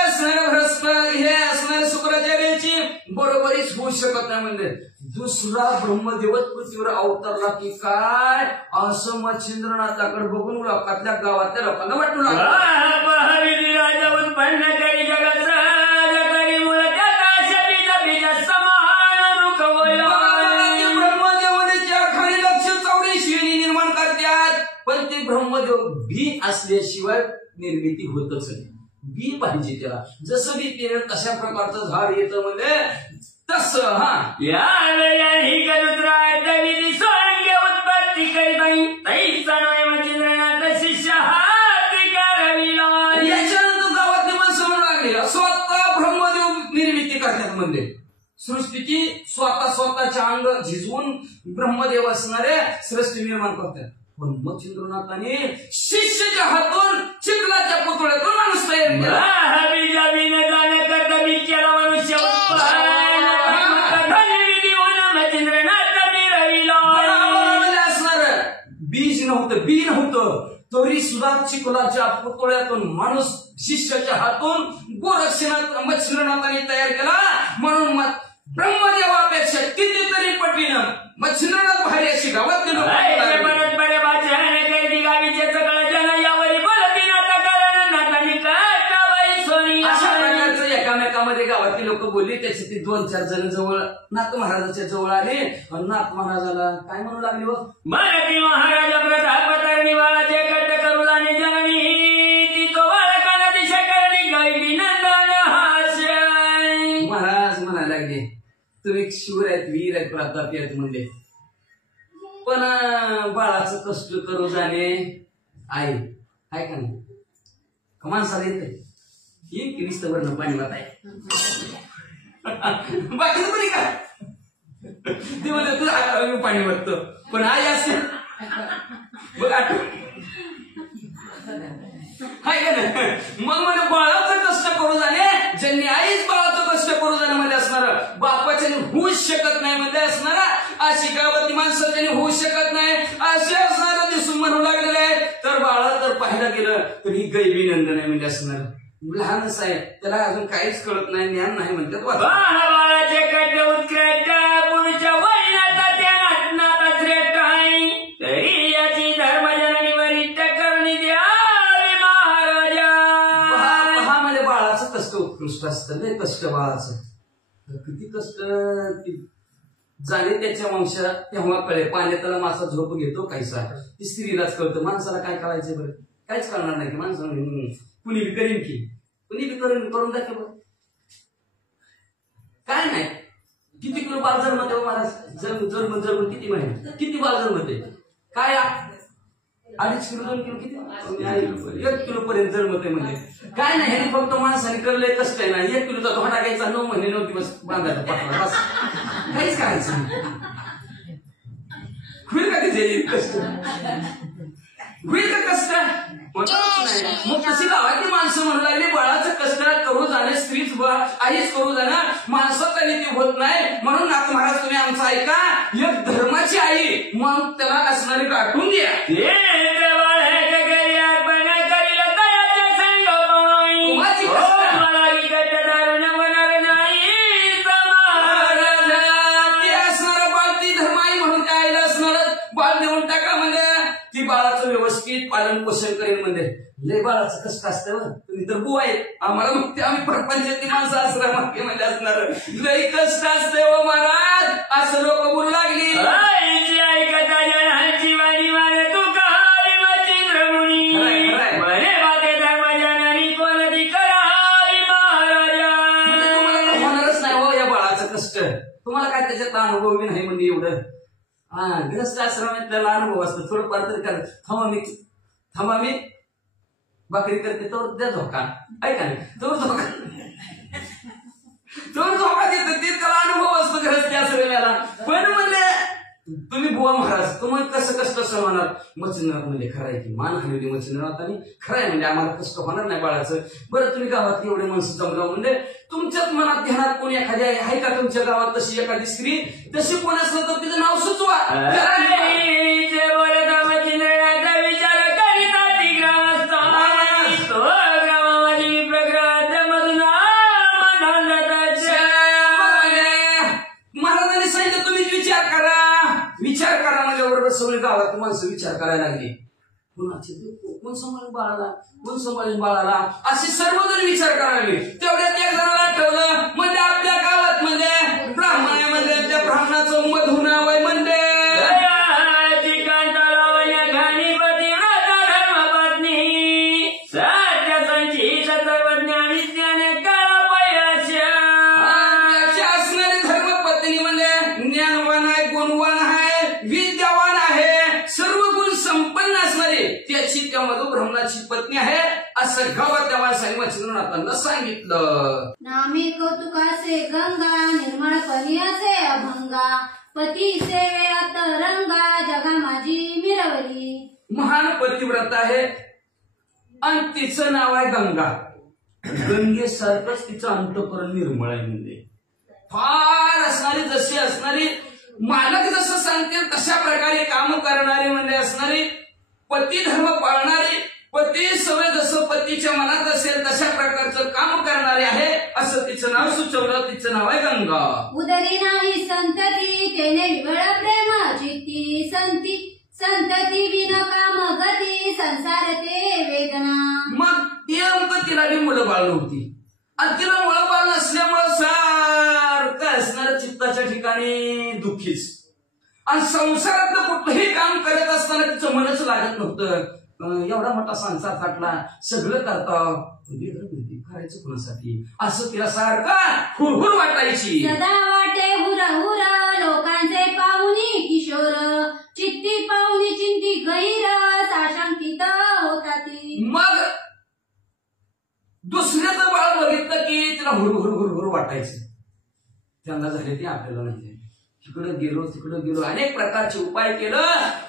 हे असणाऱ्या शुक्राचार्याची बरोबरीच होऊ शकत नाही. म्हणजे दुसरा ब्रह्मदेवच पृथ्वीवर अवतरला की काय असं मच्छिंद्रनाथाकडे बघून लोकातल्या गावातल्या लोकांना वाटू लागलं. राजा उत्पन्न करी जगत करी मूळ त्याचा बीज बीज समान ब्रह्मदेवाने त्या खाली लक्ष चौडी शिवी निर्माण करतात. पण ते ब्रह्मदेव बी असल्याशिवाय निर्मिती होतच नाही. बी पाहिजे त्याला. जसं बी पेरेल तशा प्रकारचं झाड येतं म्हणजे तसं. यावेळी गरुद्राय दलिली सोंगे उत्पत्ती करी बाई तैसा नोय मच्छिंद्रनाथ शिष्य हात करविला. याच्यानंतर गावातली माणसं म्हणू लागली स्वतः ब्रह्मदेव निर्मिती करतात. म्हणजे सृष्टीची स्वतःच्या अंग झिजवून ब्रह्मदेव असणारे सृष्टी निर्माण करतात. पण मच्छिंद्रनाथाने शिष्याच्या हातून चिखलाच्या पुतळ्यातून माणूस तयार केला. बीज नव्हतं बी नव्हतं तरी सुद्धा चिखलाच्या पुतळ्यातून माणूस शिष्याच्या हातून गोरक्षनाथ मच्छिंद्रनाथाने तयार केला. म्हणून ब्रह्मदेवापेक्षा कितीतरी पटीनं मच्छिंद्रनाथ भारी अशी गावातली लोक एकामेकामध्ये गावातली लोक बोलली. त्याची ती 2-4 जण जवळ नाथ महाराजाच्या जवळ आले. नाथ महाराजाला काय म्हणू लागली बघ. मराठी महाराजा प्रताप निवाळाचे कट करू जाणे जननी ती तो बाळकाला दिशा करणी गायली नंदन हास्य. महाराज म्हणायला लागले तुम्ही शिवर आहेत वीर आहेत प्रतापी आहेत म्हणले पण बाळाचं कष्ट करू जाणे आहे का नाही. माणसाला येते एक किरीस्तवरनं पाणी वाट आहे बाकी कोणी का ते म्हणत तू पाणी वाटतो पण आई असते बघ आठ हाय का नाही. मग मला बाळाचं कष्ट करू जाणे ज्यांनी आईच बाळाचं कष्ट करू जाणे मध्ये असणार बापाच्याने होऊच शकत नाही मध्ये असणारा अशी गावातली माणसं त्यांनी होऊ शकत नाही असे असणारं दिसून म्हणू लागलेलं आहे. तर बाळा तर पाहायला गेलं तर ही गैबी नंदन आहे म्हणजे असणार लहानच आहे त्याला अजून काहीच कळत नाही ज्ञान नाही म्हणतात. बाळाचे कट उत्कृष्ट पुरुषच्या वैनाचा त्या नाता श्रेष्ठ आहे तरी याची धर्मजननी वरिष्ठ करणी द्यावी महाराजा. पहा म्हणजे बाळाचं कष्ट उत्कृष्ट असतं नाही कष्ट बाळाचं किती कष्ट जाणे त्याच्या वंशा तेव्हा कळे. पाण्यातला मासा झोप घेतो काहीसा ती स्त्रीलाच कळतं. माणसाला काय कळायचं बरं काहीच कळणार नाही की माणसाला कुणी बी करीन की कुणी बी करून दाखव काय नाही. किती किलो बाल जन्मते महाराज जन्म किती महिने किती बाल जन्मते काय 2.5 किलो 2 किलो किती 1 किलो पर्यंत जन्मते म्हणजे काय नाही. ह्याने फक्त माणसाने करलंय कष्ट आहे ना 1 किलोचा धोटा घ्यायचा 9 महिने 9 दिवस बांधायला पाठवा बस काहीच करायचं होईल का तिथे कष्ट होईल का कष्ट नाही. मग तशी गावातली माणसं म्हणू लागली बाळाचं कष्ट करू जाणे स्त्रीच आईच करू जाणं माणसाचा नीती होत नाही. म्हणून नाथ महाराज तुम्ही आमचं ऐका एक धर्माची आई मग त्याला असणारी गाठून द्या. व्यवस्थित पालन पोषण करेल म्हणजे लय बाळाचं कष्ट असतं. तुम्ही तर बुवा आहेत आम्हाला मग आम्ही प्रपंचातली माणसं असणार मागे म्हणजे असणार लय कष्ट असते हो महाराज असं लोक बोलू लागली. होणारच नाही हो या बाळाचं कष्ट. तुम्हाला काय त्याच्यात अनुभव बी नाही म्हणजे एवढं गृहस्थ आश्रमात त्याला अनुभव असतो थोडंफार तरी कर थांबा मी भाकरी करते तर द्या धोका ऐका नाही तो धोका देतो ते त्याला अनुभव असतो गृहस्थी आश्रमाला. पण म्हणले तुम्ही बुवा महाराज तुम्हाला कसं कष्ट सहन होणार? मच्छिंद्रनाथ म्हणजे खरं आहे की मान हलवली मच्छिंद्रनाथांनी, खरं आहे म्हणजे आम्हाला कष्ट होणार नाही बाळाचं. बरं तुम्ही गावात एवढे माणसं जमलं म्हणजे तुमच्याच मनात ध्यानात कोणी एखादी आहे का तुमच्या गावात तशी एखादी स्त्री? तशी कोण असलं तर तिचं नाव सुचवा. विचार करिता ती ग्रामस्थ तो ग्रामामध्ये प्रग्रह मधून महाराजांनी सांगितलं तुम्ही विचार करा. विचार करा म्हणजे सगळे गावात माणसं विचार करायला लागली. कोणाचे कोण सांभाळून बाळाला, कोण सांभाळून बाळाला, असे सर्वजण विचार करायला लागले. तेवढ्यात एक जणाला आठवलं म्हणजे आपल्या गावात म्हणजे ब्राह्मण आहे म्हणजे त्या ब्राह्मणाचं मधु नाव आहे म्हणजे ब्राह्मणाची पत्नी आहे असं गावात त्या माणसाने मच्छिंद्रनाथांना सांगितलं. नामी कौतुकाचे गंगा निर्मळपणी असे अभंगा पती सेवेत रंगा जगा माझी मिरवली. महान पतिव्रत आहे आणि तिचं नाव आहे गंगा. गंगेसारखंच तिचं अंतःकरण निर्मळ आहे म्हणजे फार असणारी जशी असणारी मालक जसं सांगते तशा प्रकारे काम करणारी म्हणजे असणारी पती धर्म पाळणारी पती सवय जसं पतीच्या मनात असेल तशा प्रकारचं काम करणारे आहे असं तिचं नाव सुचवलं. तिचं नाव आहे गंगा. उदरी नाही संतती तेने विवळ प्रेम चित्ती संती संतती विन काम गती संसार ते वेदना. मग ती तिला बी मुलं बाळ नव्हती आणि तिला मुलं बाळ नसल्यामुळं सारखं असणार चित्ताच्या ठिकाणी दुःखीच आणि संसारातलं कुठलंही काम करत असताना तिचं मनच लागत नव्हतं. एवढा मोठा संसार थाटला सगळं करता करायचं कोणासाठी असं तिला सारखं हुरहुर वाटायची. सदा वाटे हुर हुर लोकांचे पाहुणी किशोर चित्ती पाहुणी चिंती गैर साशंकित होता ती. मग दुसऱ्याचं बाळ बघितलं की तिला हुरहुर हुरहुर वाटायचं. त्यांना झाले ते आपल्याला नाही. तिकडं गेलो अनेक प्रकारचे उपाय केलं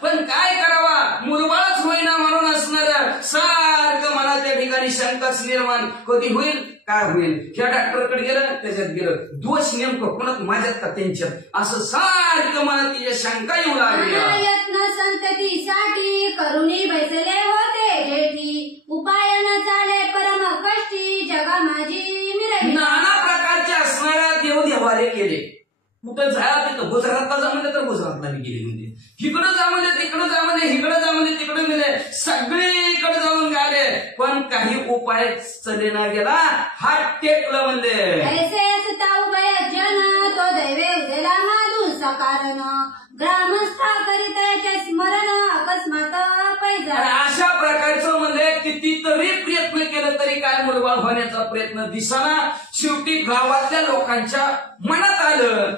पण काय करावा मुलबाळच होईना म्हणून असणार सारखं मला त्या ठिकाणी शंकाच निर्माण कधी होईल काय होईल. ह्या डॉक्टरकडे गेलं त्याच्यात गेलं दोष नेमकं कोणात माझ्यात का त्यांच्यात असं सारखं मला तिच्या शंका येऊ लागल्या. यत्न संततीसाठी करुणी बैसले होते जेठी उपाय न झाले परम कष्टी जगा माझी मिरवली. नाना प्रकारचे असणाऱ्या देवदेवारे केले. कुठं जा तिथं गुजरातला जा म्हणजे तर गुजरातला बी गेले म्हणजे इकडं जा म्हणजे तिकडं जा म्हणजे इकडं जा म्हणजे तिकडं गेले सगळीकडे जाऊन गेले पण काही उपाय चलेना गेला. हात टेकलं म्हणजे ऐसे असता उभय जन तो दैवे उदेला माधून सकारण ग्रामस्था करीत स्मरण अकस्मात पैजा. अशा प्रकारचं म्हणजे कितीतरी प्रयत्न केलं तरी काय मुलबाळ होण्याचा प्रयत्न दिसाना. शेवटी गावातल्या लोकांच्या मनात आलं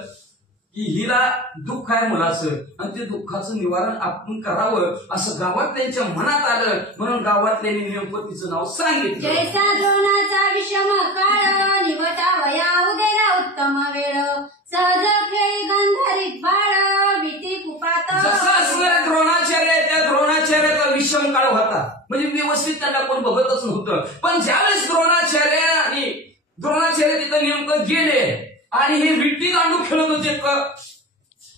की हिला दुःख आहे मुलाचं आणि ते दुःखाचं निवारण आपण करावं असं गावात त्यांच्या मनात आलं म्हणून गावातल्या नेमकं तिचं नाव सांगितलं. जैसा द्रोणाचा विषम काळ निवटा वया उदेला उत्तम वेळ सहज खेळी गंधरीत बाळ भीती कुपात. जसं असणाऱ्या द्रोणाचार्य त्या द्रोणाचार्याचा विषम काळ होता म्हणजे व्यवस्थित त्यांना कोण बघतच नव्हतं. पण ज्यावेळेस द्रोणाचार्य तिथं नेमकं गेले आणि हे विट्टी दांडू खेळत होते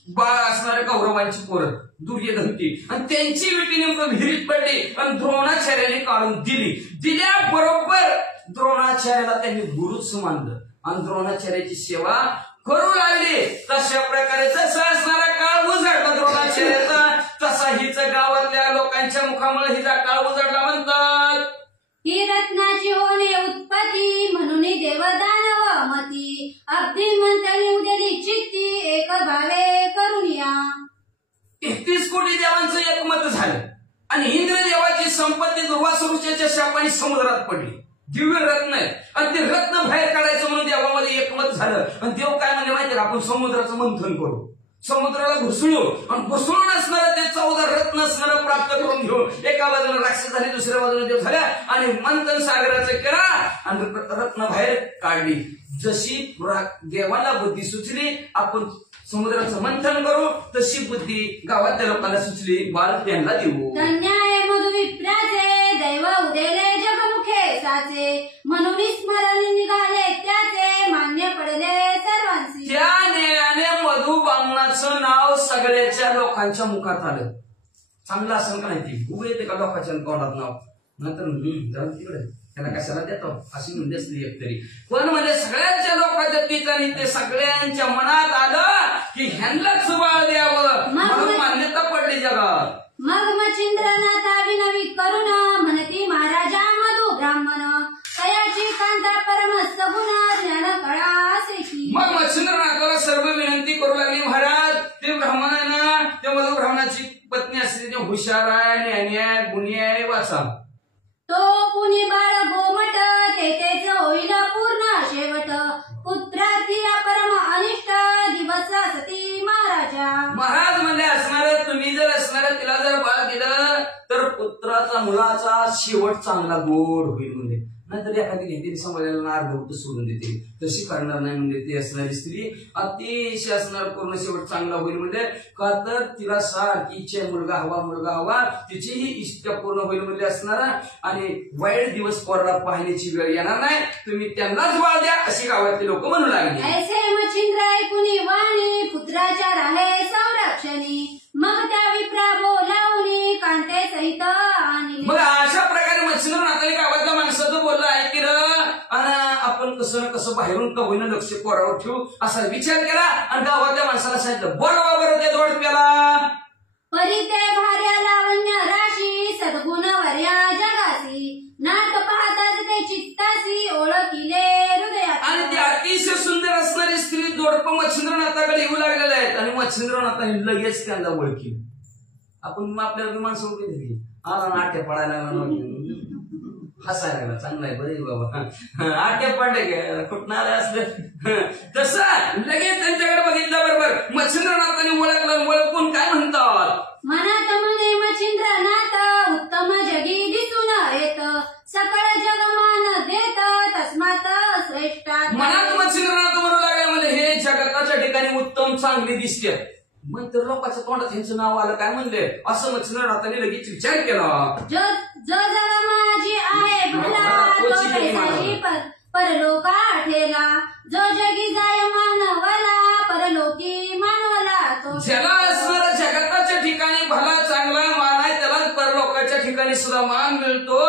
बाळ असणाऱ्या कौरवांची पोरं दुर्योधन होती आणि त्यांची विटी नेमकं विहिरीत पडली आणि द्रोणाचार्याने काढून दिल्याबरोबर द्रोणाचार्याला त्यांनी गुरुच मानलं आणि द्रोणाचार्याची सेवा करू लागली. तशा प्रकारे तसा असणारा काळ उजाडला द्रोणाचार्याचा तसा हिच गावातल्या लोकांच्या मुखामुळे हिचा काळ उजाडला म्हणतात. ही रत्नाची होणे उत्पत्ती म्हणून देवदानव मती अगदी मंतळी उद्याली चित्ती एक भावे करून या. 31 कोटी देवांचं एकमत झालं आणि इंद्र देवाची संपत्ती दुर्वासुरूच्या शापाने समुद्रात पडली. दिव्य रत्न आहे आणि ते रत्न बाहेर काढायचं म्हणून देवामध्ये एकमत झालं आणि देव काय म्हणजे माहिती आपण समुद्राचं मंथन करू समुद्राला घुसळू आणि घुसळून असणारं ते 14 रत्न असणारं प्राप्त करून घेऊ. एका बाजूला राक्षस झाले दुसऱ्या बाजूला देव झाल्या आणि मंथन सागराचं केला आणि रत्न बाहेर काढली. जशी देवाला बुद्धी सुचली आपण समुद्राचं मंथन करू, तशी बुद्धी गावातल्या लोकांना सुचली, बाळ त्यांना देऊ. धन्य आहे मधुविप्राचे, दैव उदेले जगमुखे साचे, म्हणून स्मरण निघाले त्याचे, मान्य पडले सर्वांशी. त्या नेयाने मधु बामणाचं नाव सगळ्याच्या लोकांच्या मुखात आलं. चांगलं असं का नाही ती उभे येते का लोकांच्या तोंडात नाव, नंतर जाऊ तिकडे त्याला कशाला देतो अशी म्हणजे असली एक तरी, पण म्हणजे सगळ्यांच्या लोकांच्या तिचं ते सगळ्यांच्या मनात आलं की ह्यांनाच बाळ द्यावं, म्हणून मान्यता पडली जगात. मग मच्छिंद्रनाथा विनवी करुण, म्हणती महाराजा मधु ब्राह्मण, तयाची कांता परम सगुण, ज्ञान कळा असे. मग मच्छिंद्रनाथाला सर्व विनंती करू लागली, महाराज ते ब्राह्मण आहे ना, ते मधु ब्राह्मणाची पत्नी असते, ते हुशार आहे, ज्ञानी आहे, गुणी आहे, वाचा. तो पुनी बाळ गोमट, तेच होईल पूर्ण शेवट, पुत्राची परम अनिष्ट, दिवस सती महाराजा. महाराज म्हणजे असणार, तुम्ही जर असणार तिला जर बाळ दिलं तर पुत्राचा मुलाचा शेवट चांगला गोड होईल म्हणजे, नंतर एखादी घेतली समाजाला अर्धवट सोडून देते, तशी करणार नाही म्हणजे ती असणारी स्त्री अतिशय असणार, पूर्ण शेवट चांगला होईल म्हणजे, का तर तिला सारखी इच्छा मुलगा हवा, तिचीही इच्छा पूर्ण होईल म्हणजे असणार, आणि वाईट दिवस पोराला पाहण्याची वेळ येणार नाही, तुम्ही त्यांनाच बाळ द्या अशी गावातले लोक म्हणू लागले. ऐसे मच्छिंद्र ऐकुनी वाणी, पुत्राच्या राहे संरक्षणी, मग त्या विप्रा बोलावणी, कांते सहित आणि. मग अशा प्रकारे मच्छिंद्रनाथाने गावातल्या माणसाचं बोललं आहे की आपण कसं ना कसं बाहेरून का होईना लक्ष पोरावर ठेवू असा विचार केला, आणि गावातल्या माणसाला सांगितलं बरोबर बरं ते जोडप्याला. परी ते भार्या लावण्य राशी, सद्गुण वर्या जगासी, नाट पाहताच ते चित्तासी, ओळखिले हृदयात. आणि ती अतिशय सुंदर असणारी स्त्री जोडप मच्छिंद्रनाथाकडे येऊ लागलेले आहेत, आणि मच्छिंद्रनाथाने लगेच त्यांना ओळखी. आपण आपल्याला माणसं उभी दिली, आला आट्या पडायला हसायला लागला, चांगला आहे बरे बाबा, आट्या पडले कुठं आलं असलं तसं लगेच त्यांच्याकडे बघितलं बरोबर मच्छिंद्रनाथाने ओळखलं, ओळखून काय म्हणतात, मनात म्हणे मच्छिंद्रनाथ, उत्तम जगी दिसून येत, सकळ जगमान देत, तस्मात श्रेष्ठात. मनात मच्छिंद्रनाथ म्हणू लागले म्हणजे हे जगताच्या ठिकाणी उत्तम चांगली दिसते, मग तर लोकांच्या तोंडात ह्यांचं नाव आलं काय म्हणले, असं मच्छिंद्रनाथाने लगेच विचार केला. जो जगा माझी आहे भला, तो पैसाची परलोका ठेला, जो जगी जाय मानवाला, परलोकी मानवाला तो. ज्याला असणारा जगताच्या ठिकाणी भला चांगला मान आहे त्याला परलोकाच्या ठिकाणी सुद्धा मान मिळतो,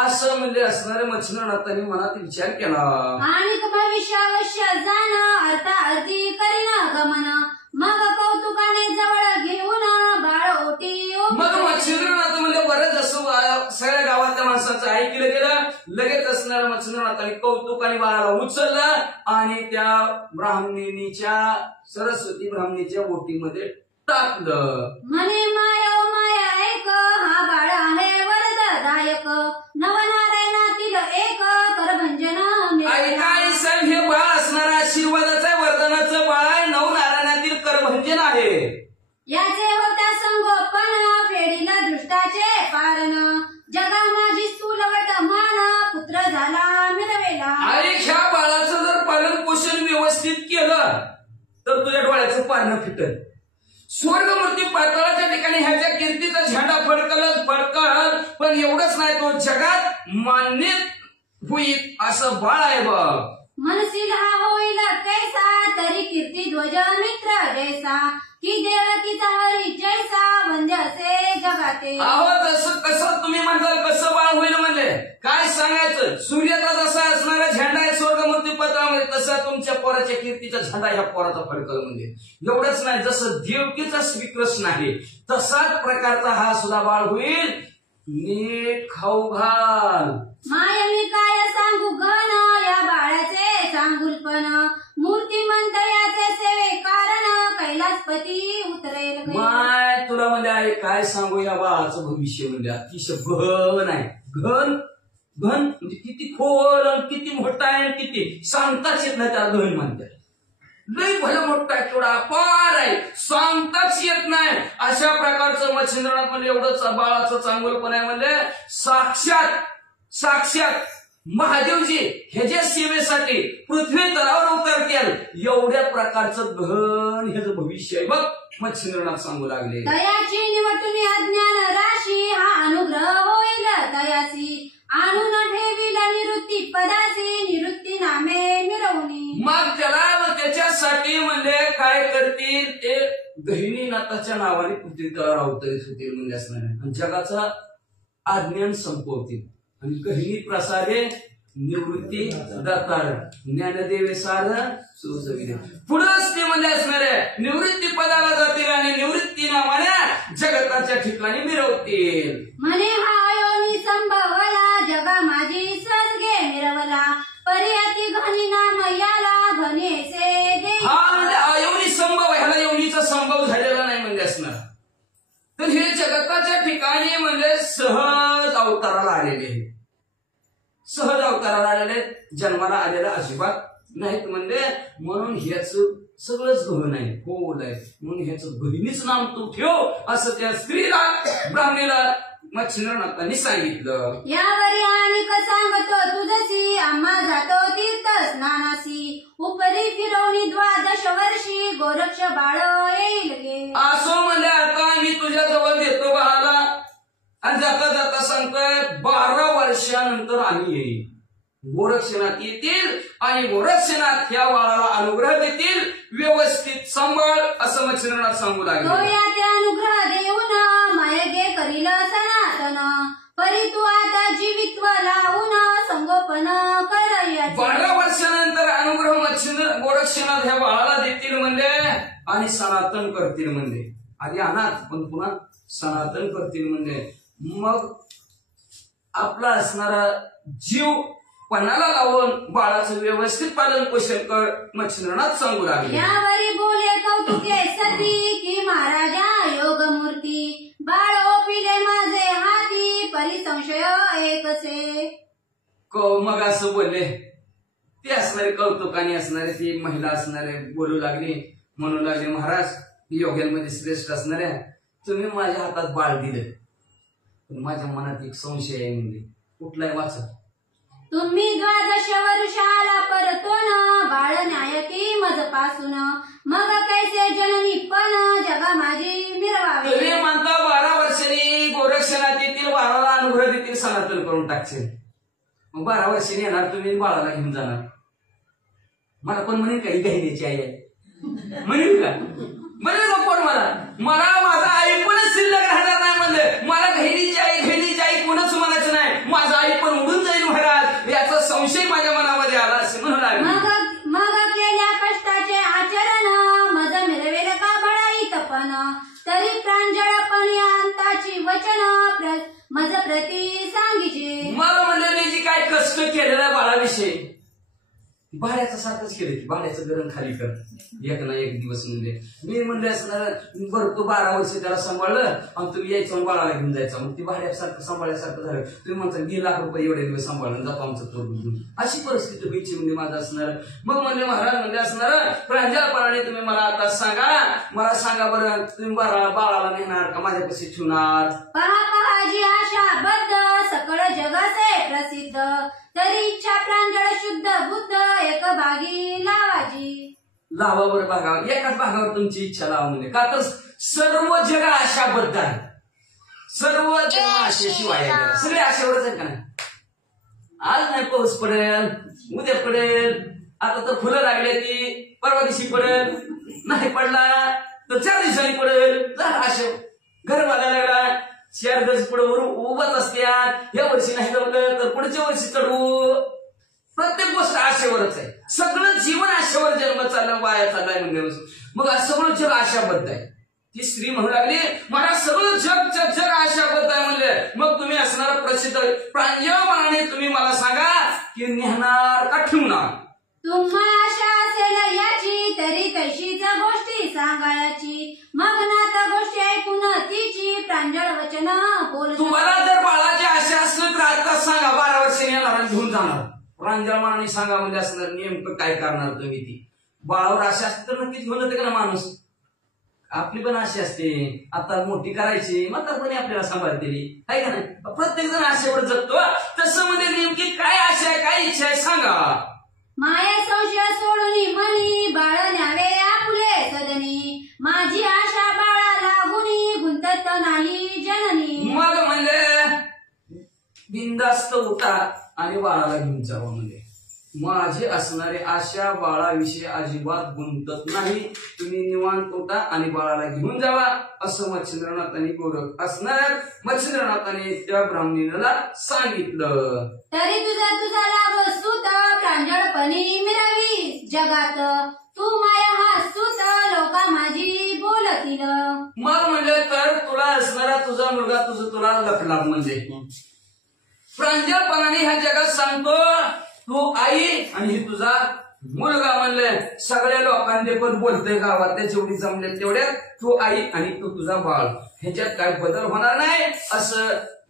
असं म्हणजे असणारे मच्छिंद्रनाथांनी मनात विचार केला. आणि भविष्यावश्य जाण, अर्थार्थी करीन गमन, मग कौतुकाने जवळ घेऊन बाळ ओटी. मग मच्छिंद्रनाथ म्हणजे बरं जसं सगळ्या गावातल्या माणसाचं ऐकलं गेलं, लगेच असणाऱ्या मच्छिंद्रनाथांनी कौतुकाने बाळाला उचललं आणि त्या ब्राह्मणीच्या सरस्वती ब्राह्मणीच्या ओटीमध्ये टाकलं. म्हणे माया माया ऐक, हा बाळ आहे वरददायक, नवनारायणातील एक करभंजन. ऐकाय साहेब हे बाळ असणारा आशीर्वादाचं आहे, वरदानाचं बाळ आहे, नवनारायणातील करभंजन आहे. याचे होता संगोपन, फेडीला दृष्टाचे पारण, जगा माझी स्थूलवट मान, पुत्र झाला मिळवेला. आणि ह्या बाळाचं जर पालन पोषण व्यवस्थित केलं तर तुझ्या डोळ्याचं पारणं फिटल. स्वर्गमूर्ती पाताळाच्या ठिकाणी ह्याच्या कीर्तीचा झेंडा फडकल, पण एवढंच नाही, तो जगात मान्य होईल असं बाळ आहे बघ. मनसील हा होईल कैसा, तरी कीर्ती ध्वज मित्र जैसा, की देवकीचा हरी जैसा, वंद्य असे जगाते. अहो तसं कसं तुम्ही म्हणताल कसं बाळ होईल म्हणजे काय सांगायचं, सूर्याचा जसा असणारा झेंडा आहे स्वर्गमूर्ती पत्रामध्ये, तसा तुमच्या पोराच्या कीर्तीचा झेंडा ह्या पोराचा फडकल म्हणजे. एवढंच नाही, जसं देवकीचा श्रीकृष्ण आहे तसाच प्रकारचा हा सुद्धा बाळ होईल. नीट खाऊ घाल. माय मी काय सांगू गण, या बाळाचे सांगुलपण, मूर्तिमंत याचे सेवे कारण, कैलासपती उतरेल. माय तुला म्हणजे आहे काय सांगू या बाळाचं भविष्य म्हणजे अतिशय घन आहे. घन म्हणजे किती खोल आणि किती मोठा आहे, किती सांगताच येत नाही त्या घन म्हणतात. लई भला मोठा आहे, थोडा अपार आहे, सांगताच येत नाही. अशा प्रकारचं मच्छिंद्रनाथ म्हणजे एवढं बाळाचं चांगलं पण आहे म्हणजे साक्षात महादेवजी ह्याच्या सेवेसाठी पृथ्वी तलावर उतरतील एवढ्या प्रकारचं घन ह्याचं भविष्य आहे बघ. मच्छिंद्रनाथ सांगू लागले. तयाची निवटून अज्ञान राशी हा अनुग्रह होईल तयासी आणून ठेवील निवृत्ती पदासी निवृत्ती नामे मिरवणी. मग त्याच्यासाठी म्हणजे काय करतील ते गहिनीनाथाच्या नावाने पृथ्वी तलावर अवतरित होतील म्हणजे असणार आहे. जगाचा अज्ञान संपवतील आणि गहिनी प्रसारे निवृत्ती दातार ज्ञानदेवे सार सुसविले. पुढंच ते म्हणजे असणार आहे निवृत्ती पदाला जातील आणि निवृत्ती नावाने जगताच्या ठिकाणी मिरवतील. म्हणे हा योनी संभवला जगा माझी स्वर्गे मिरवला पर्याती घनी नाम याला घनेसे दे. हा म्हणजे अयोनी संभव ह्याला योनीचा संभव झालेला नाही म्हणजे असणार. तर हे जगताच्या ठिकाणी म्हणजे सहज अवताराला आलेले आहे. सहज अवताराला आलेले जन्माला आलेला अजिबात नाहीत म्हणजे म्हणून ह्याच सगळंच गहन आहे खोल आहे म्हणून ह्याचं बहिणीच नाम तू ठेव असं त्या स्त्रीला ब्राह्मणीला मच्छिंद्रनाथांनी सांगितलं. यावरी आणि सांगतो तुझसी आम्हा जातो तीर्थ स्नानासी उपरी फिरवणी 12 वर्षी गोरक्ष बाळ येईल गे. असो म्हणजे आता मी तुझ्या जवळ देतो बाळाला आणि जाता जाता सांगतोय 12 वर्षानंतर आम्ही येईल. गोरक्षनाथ येतील आणि गोरक्षनाथ या बाळाला अनुग्रह देतील व्यवस्थित सांभाळ असं मच्छिंद्रनाथ सांगू तो लागले. या ते अनुग्रह देऊन मायगे करील सनातन परी तू आता जीवित्व लावून संगोपन करायचे. 12 वर्षानंतर अनुग्रह गोरक्षनाथ ह्या बाळाला देतील म्हणजे आणि सनातन करतील म्हणजे आधी अनाथ पण पुन्हा सनातन करतील म्हणजे मग आपला असणारा जीव पणाला लावून बाळाचं व्यवस्थित पालन पोषण कर मच्छिंद्रनाथ सांगू लागले. यावरी बोले कौतुके सती की महाराजा योगमूर्ती बाळ ओपिले माझे हाती परिसंशय एकसे. मग असं बोलले ते असणारे कौतुकाने असणारे ती महिला असणारे बोलू लागली म्हणू लागले महाराज योग्यांमध्ये श्रेष्ठ असणाऱ्या तुम्ही माझ्या हातात बाळ दिलं पण माझ्या मनात एक संशय आहे म्हणजे कुठलाय वाचा. तुम्ही 12 वर्षाला परतोन बाळ न्यायकी मज पासून मग कैसे जननी पण जगा माझी मिरवावी. तुम्ही म्हणता 12 वर्षांनी गोरक्षनाथ येतील बाळाला अनुग्रह देतील सनातन करून टाकशील मग 12 वर्षांनी येणार तुम्ही बाळाला घेऊन जाणार. मला पण म्हणेल काही घ्यायची आई आहे म्हणेल का म्हणेल का कोण मला माझा आई पण शिल्लक राहणार नाही म्हणलं. मला घ्यायची आई कोणच म्हणायचं नाही. माझा आई पण उडून जाईल महाराज याचा संशय माझ्या मनामध्ये आला असे म्हणू लागले. मग केल्या कष्टाचे आचरण मज मिरवेल का बळाई तपन तरी प्रांजळपणी अंताची वचन मज प्रती सांगिजे. मला म्हणलं मी जी काय कष्ट केलेलं आहे बाळाविषयी भाड्याचं सारखंच केलं की भाड्याचं गरम खाली कर एक ना एक दिवस म्हणजे मी म्हणले असणार बरं तू 12 वर्ष त्याला सांभाळलं आणि तुम्ही यायचं बाळाला घेऊन जायचं मग ती भाड्यासारखं सांभाळल्यासारखं झालं तुम्ही म्हणता 2 लाख रुपये एवढे दिवस सांभाळलं जातो आमचं पोट घेऊन अशी परिस्थिती व्हायची म्हणजे माझं असणार. मग म्हणले महाराज म्हणजे असणार प्रांजळपणाने तुम्ही मला आता मला सांगा बरं तुम्ही बाळाला नेणार का माझ्यापाशी ठेवणार. पहा जी आशा बद्ध सकळ जगाचे प्रसिद्ध तरी इच्छा प्रांजळ शुद्ध बुद्ध एक भागी लावाजी. लावा बरं भागावर एकाच भागावर तुमची इच्छा लावा म्हणजे का तर सर्व जग आशाबद्ध आहे. सर्व जग आशेशिवाय आहे सगळे आशेवरच आहेत का नाही. आज नाही पाऊस पडेल उद्या पडेल आता तर फुलं लागले ती परवा दिवशी पडेल नाही पडला तर 4 दिवसांनी पडेल आशे घर बांधायला लागला 4 दिवस पुढे उभत असतात या वर्षी नाही जमलं तर पुढच्या वर्षी चढवू. प्रत्येक गोष्ट आशेवरच आहे. सगळं जीवन आशेवर जन्म चाललं वाया चाललाय म्हणजे मग सगळं जग आशाबद्ध आहे. ती स्त्री म्हणू लागली मला सगळं जग आशाबद्ध आहे म्हणले. मग तुम्ही असणारा प्रसिद्ध प्रांजळपणाने तुम्ही मला सांगा की नेहणार का ठेवणार. तुम्हा आशा असेल याची तरी तशीच गोष्टी सांगायची मग नाता गोष्टी ऐकून तिची प्रांजळ वचन बोल. तुम्हाला जर बाळाची आशा असली तर आता सांगा 12 वर्षांनी येणार घेऊन जाणार. प्रांजळपणाने सांगा म्हणजे असणार नेमकं काय करणार तुम्ही ती. बाळावर आशा असते तर नक्कीच घेऊन येते का ना माणूस आपली पण आशा असते आता मोठी करायची म्हातारपणी आपल्याला सांभाळतेली आहे का नाही. प्रत्येक जण आशेवर जगतो. तसं मध्ये नेमकी काय आशा आहे काय इच्छा आहे सांगा. माया संशय सोडून मनी बाळ न्यावे आपुले सदनी माझी आशा बाळाला गुणी गुंतत नाही जननी. मग म्हणजे बिनधास्त उठा आणि बाळाला घेऊन जावं. म्हणजे माझी असणारी आशा बाळाविषयी अजिबात गुंतत नाही. तुम्ही निवांत उठा आणि बाळाला घेऊन जावा असं मच्छिंद्रनाथांनी गोरख असणाऱ्या मच्छिंद्रनाथांनी त्या ब्राह्मणीला सांगितलं. तरी तुझा तुझा लाभ सुत प्रांजळपणी मिरावी जगात तू माया हा सुत लोका माझी बोलतील. मग म्हणजे तर तुला असणारा तुझा मुलगा तुला लपला म्हणजे प्रांजळपणाने ह्या जगात सांगतो तू आई आणि ही तुझा मुलगा. म्हणले सगळ्या लोकांचे पण बोलतोय गावात जेवढी जमले तेवढ्यात तू आई आणि तू तुझा बाळ ह्याच्यात काय बदल होणार नाही असं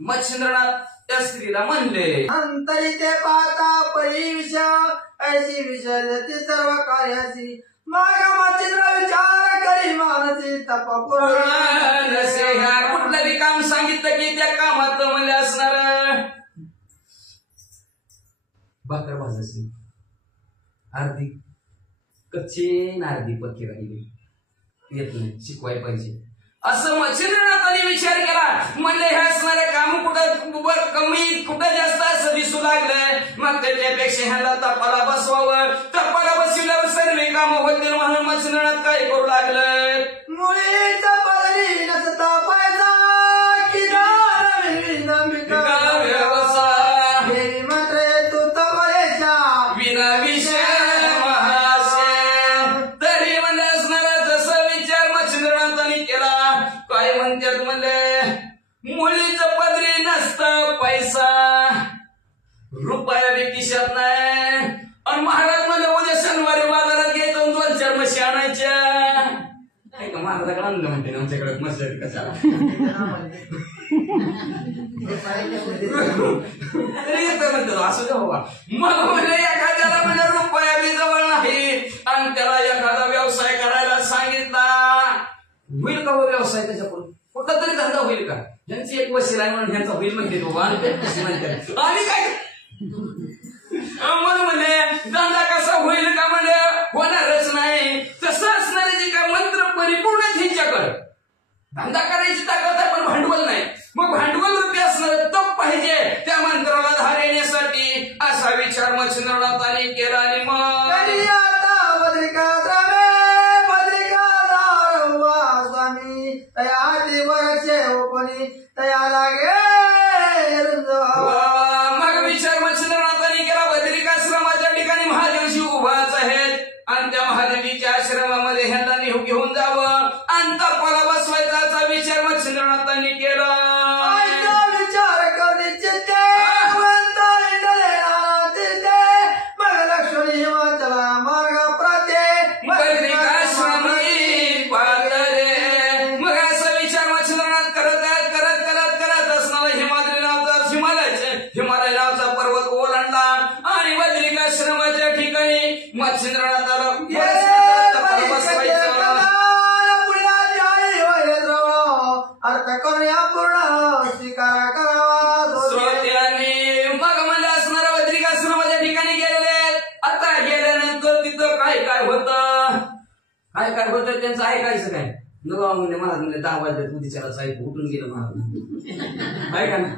मच्छिंद्रनाथ त्या स्त्रीला म्हणले. अंतरी ते पाहता परी विषय ऐशी विषय सर्व कार्याची माग मच्छिंद्र विचार करी मानसी पुराण से ह्या कुठलं काम सांगितलं की त्या कामात म्हणजे असणार भाकर भाजायची अर्धी कच्ची ना अर्धी पक्की राहिली येत नाही शिकवाय पाहिजे असं मच्छिंद्रनाथांनी विचार केला. म्हणजे हे असणारे काम कुठं कमी कुठं जास्त असं दिसू लागलंय. मग त्याच्यापेक्षा ह्याला तपाला बसवावं. तपाला बसविल्यावर सर्व कामं होतील म्हणून मच्छिंद्रनाथ काय करू लागलं. मुळीचा पदरी नसता पैसा किती व्यवसाय हे मात्र तू तबरेच्या विना विषय महाशय. तरी म्हणजे असणारा जसा विचार मच्छिंद्रनाथांनी केला. काय म्हणतात म्हणजे मुलीचं पदरी नसतं पैसा रुपया बी खिशात नाही. आणि महाराज म्हणजे उद्या शनिवारी बाजारात घ्यायचं 2-4 म्हशी आणायच्या. महाराजाकडे आणलं म्हणते आमच्याकडे म्हशी कशाला असं द्या बाबा. मग म्हणजे एखाद्याला म्हणजे रुपया बी जवळ नाही आणि त्याला एखादा व्यवसाय करायला सांगितला. होईल का हो व्यवसाय त्याच्याकडून कुठं तरी धंदा होईल का. यांची एक वशील आहे म्हणून ह्यांचा होईल म्हणते तो आणि काय मग म्हणजे धंदा कसा होईल का म्हणजे होणारच नाही. तसं असणारे जे काय मंत्र परिपूर्ण ह्यांच्याकडे धंदा करायची ताकद आहे पण भांडवल नाही. मग भांडवल रुपये असणार तप पाहिजे त्या मंत्राला धार येण्यासाठी असा विचार मच्छिंद्रनाथांनी केला. आणि मग आता भद्रिका स्वामी तया वर्षे ओपणी तया लागे मग विचार मच्छिंद्रनाथांनी केला. बद्रिकाश्रमाच्या ठिकाणी महादेवशी उभाच आहेत आणि त्या महादेवीच्या आश्रमामध्ये ह्यांना घेऊन जावं आणि तपाला बसवायचा विचार मच्छिंद्रनाथांनी केला. विचार करणे चित्ते मग लक्ष्मी हिमाचला मार्ग प्रत्ये बद्रिकाश्रमी पातळे. मग असा विचार मच्छिंद्रनाथ करत असणारा हिमालय नावचा पर्वत ओलांडला आणि बद्रिकाश्रमाच्या ठिकाणी मच्छिंद्रनाथाला अर्थ करूया पूर्ण स्वीकार करावा. श्रोत्यांनी मग म्हणजे असणाऱ्या बद्रिकाश्रमाच्या ठिकाणी गेलेले. आता गेल्यानंतर तिथं काय होतं त्यांचं ऐकायचं काय नवा म्हणजे महाराज म्हणजे 10 वाजता तू तिच्याला ऐकू उठून गेलं महाराज ऐका ना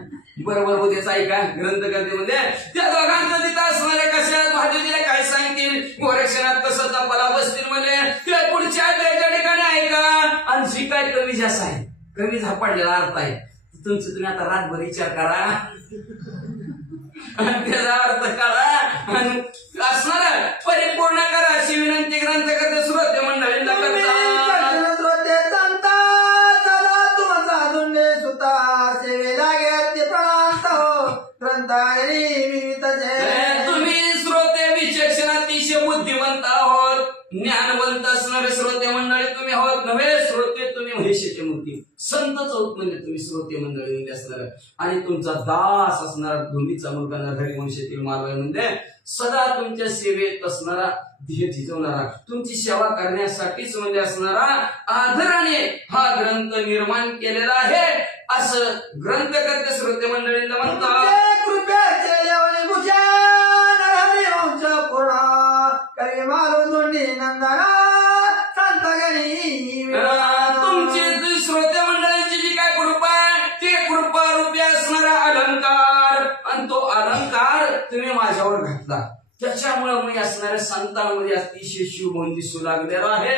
बरोबर उद्याच ऐका ग्रंथ करते म्हणजे त्या दोघांचं तिथं असणाऱ्या कशा महादेवीला काय सांगतील गोरक्षणात कसं तपाला बसतील म्हणजे त्या पुढच्या त्याच्या ठिकाणी ऐका. आणि जी काय कमी जास्त आहे कमी झापडलेला अर्थ आहे तुमचं तुम्ही आता रातभर विचार करा आणि त्याचा अर्थ करा आणि असणार परिपूर्ण करा अशी विनंती ग्रंथ करते श्रोते मंडळींना करता. तुम्ही श्रोते विचक्षण अतिशय बुद्धिवंत आहोत ज्ञानवंत असणारे श्रोते मंडळी तुम्ही आहोत नव्हे. श्रोते तुम्ही महेशाची मूर्ती संत चौथ म्हणजे तुम्ही श्रोते मंडळी असणार आणि तुमचा दास असणारा धोंडीचा मुलगा नरहरी वंशातील मालवय म्हणजे सदा तुमच्या सेवेत असणारा ध्येय झिजवणारा तुमची सेवा करण्यासाठीच म्हणजे असणारा आदराने हा ग्रंथ निर्माण केलेला आहे असं ग्रंथकर्ते श्रोते मंडळींना म्हणतात. कृपयाचे लेवणी भूषण हरिवंश पुरा कवी मारो दोंडी नंदना संत गणी तुमची श्रोते मंडळींची जी काय कृपा आहे ते कृपा रूपी असणारा अलंकार आणि तो अलंकार तुम्ही माझ्यावर घातला त्याच्यामुळे मी असणाऱ्या संतांमध्ये अतिशय शिवभून दिसू लागलेला आहे.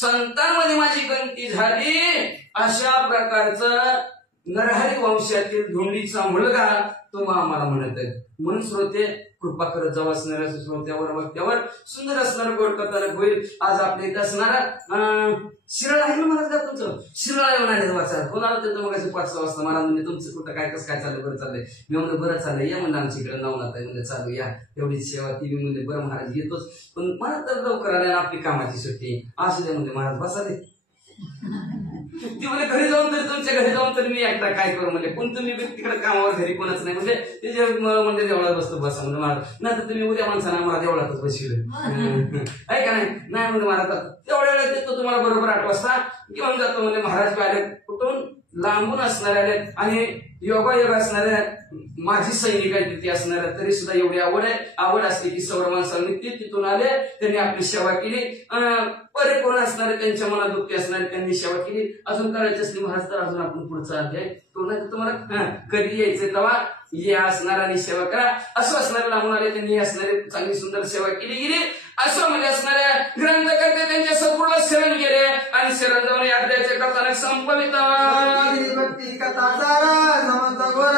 संतांमध्ये माझी गंती झाली अशा प्रकारचं नरहरी वंशातील धोंडीचा मुलगा तुम्हा आम्हाला म्हणत आहेत. म्हणून श्रोते कृपा करत जाऊ असणाऱ्या श्रोत्यावर वक्त्यावर सुंदर असणारं गोड कथानक होईल. आज आपल्या इथं असणारा शिराळ आहे ना मला तुमचं शिराळा येऊन आले वाचा कोणाला त्याचं मग 5 वाजता मला म्हणजे तुमचं कुठं काय कसं काय चाललं बरं चाललंय मी म्हणजे बरं चाललंय या म्हणजे आमच्या इकडे नवनाथ आहे म्हणजे चालू या एवढी सेवा ती मी म्हणजे बरं महाराज येतोच पण मला तर लवकर आल्या आपली कामाची सुट्टी असू दे म्हणजे महाराज बसा दे ती म्हणजे घरी जाऊन तरी तुमच्या घरी जाऊन तरी मी एकटा काय करू म्हणजे पण तुम्ही तिकडे कामावर घरी कोणच नाही म्हणजे ते म्हणजे देवळात बसतो बसा म्हणजे महाराज नाही तर तुम्ही उद्या माणसाला मला देवळातच बसविलं आहे का नाही म्हणजे महाराज तेवढ्या वेळेत येतो तुम्हाला बरोबर 8 वाजता घेऊन जातो म्हणजे महाराज आले कुठून लांबून असणारे आले आणि योगायोग असणाऱ्या माझी सैनिक आहे तिथे असणाऱ्या तरी सुद्धा एवढी आवड असते की सर्व माणसांनी ते तिथून आले त्यांनी आपली सेवा केली परिपूर्ण असणारे त्यांच्या मनात दुःखी असणारे त्यांनी सेवा केली. अजून करायची असली महाराज तर अजून आपण पुढचा अध्याय तो नाही तुम्हाला कधी यायचं तेव्हा या असणाऱ्यांनी सेवा करा असं असणारे लांबून आले त्यांनी असणारे चांगली सुंदर सेवा केली गेली असं म्हणजे असणाऱ्या ग्रंथकर्ते त्यांच्या संपूर्ण शरण गेले आणि शरण जाऊन अध्यायाचे कथानक संपवितात. भक्ती कथा समस्त गोर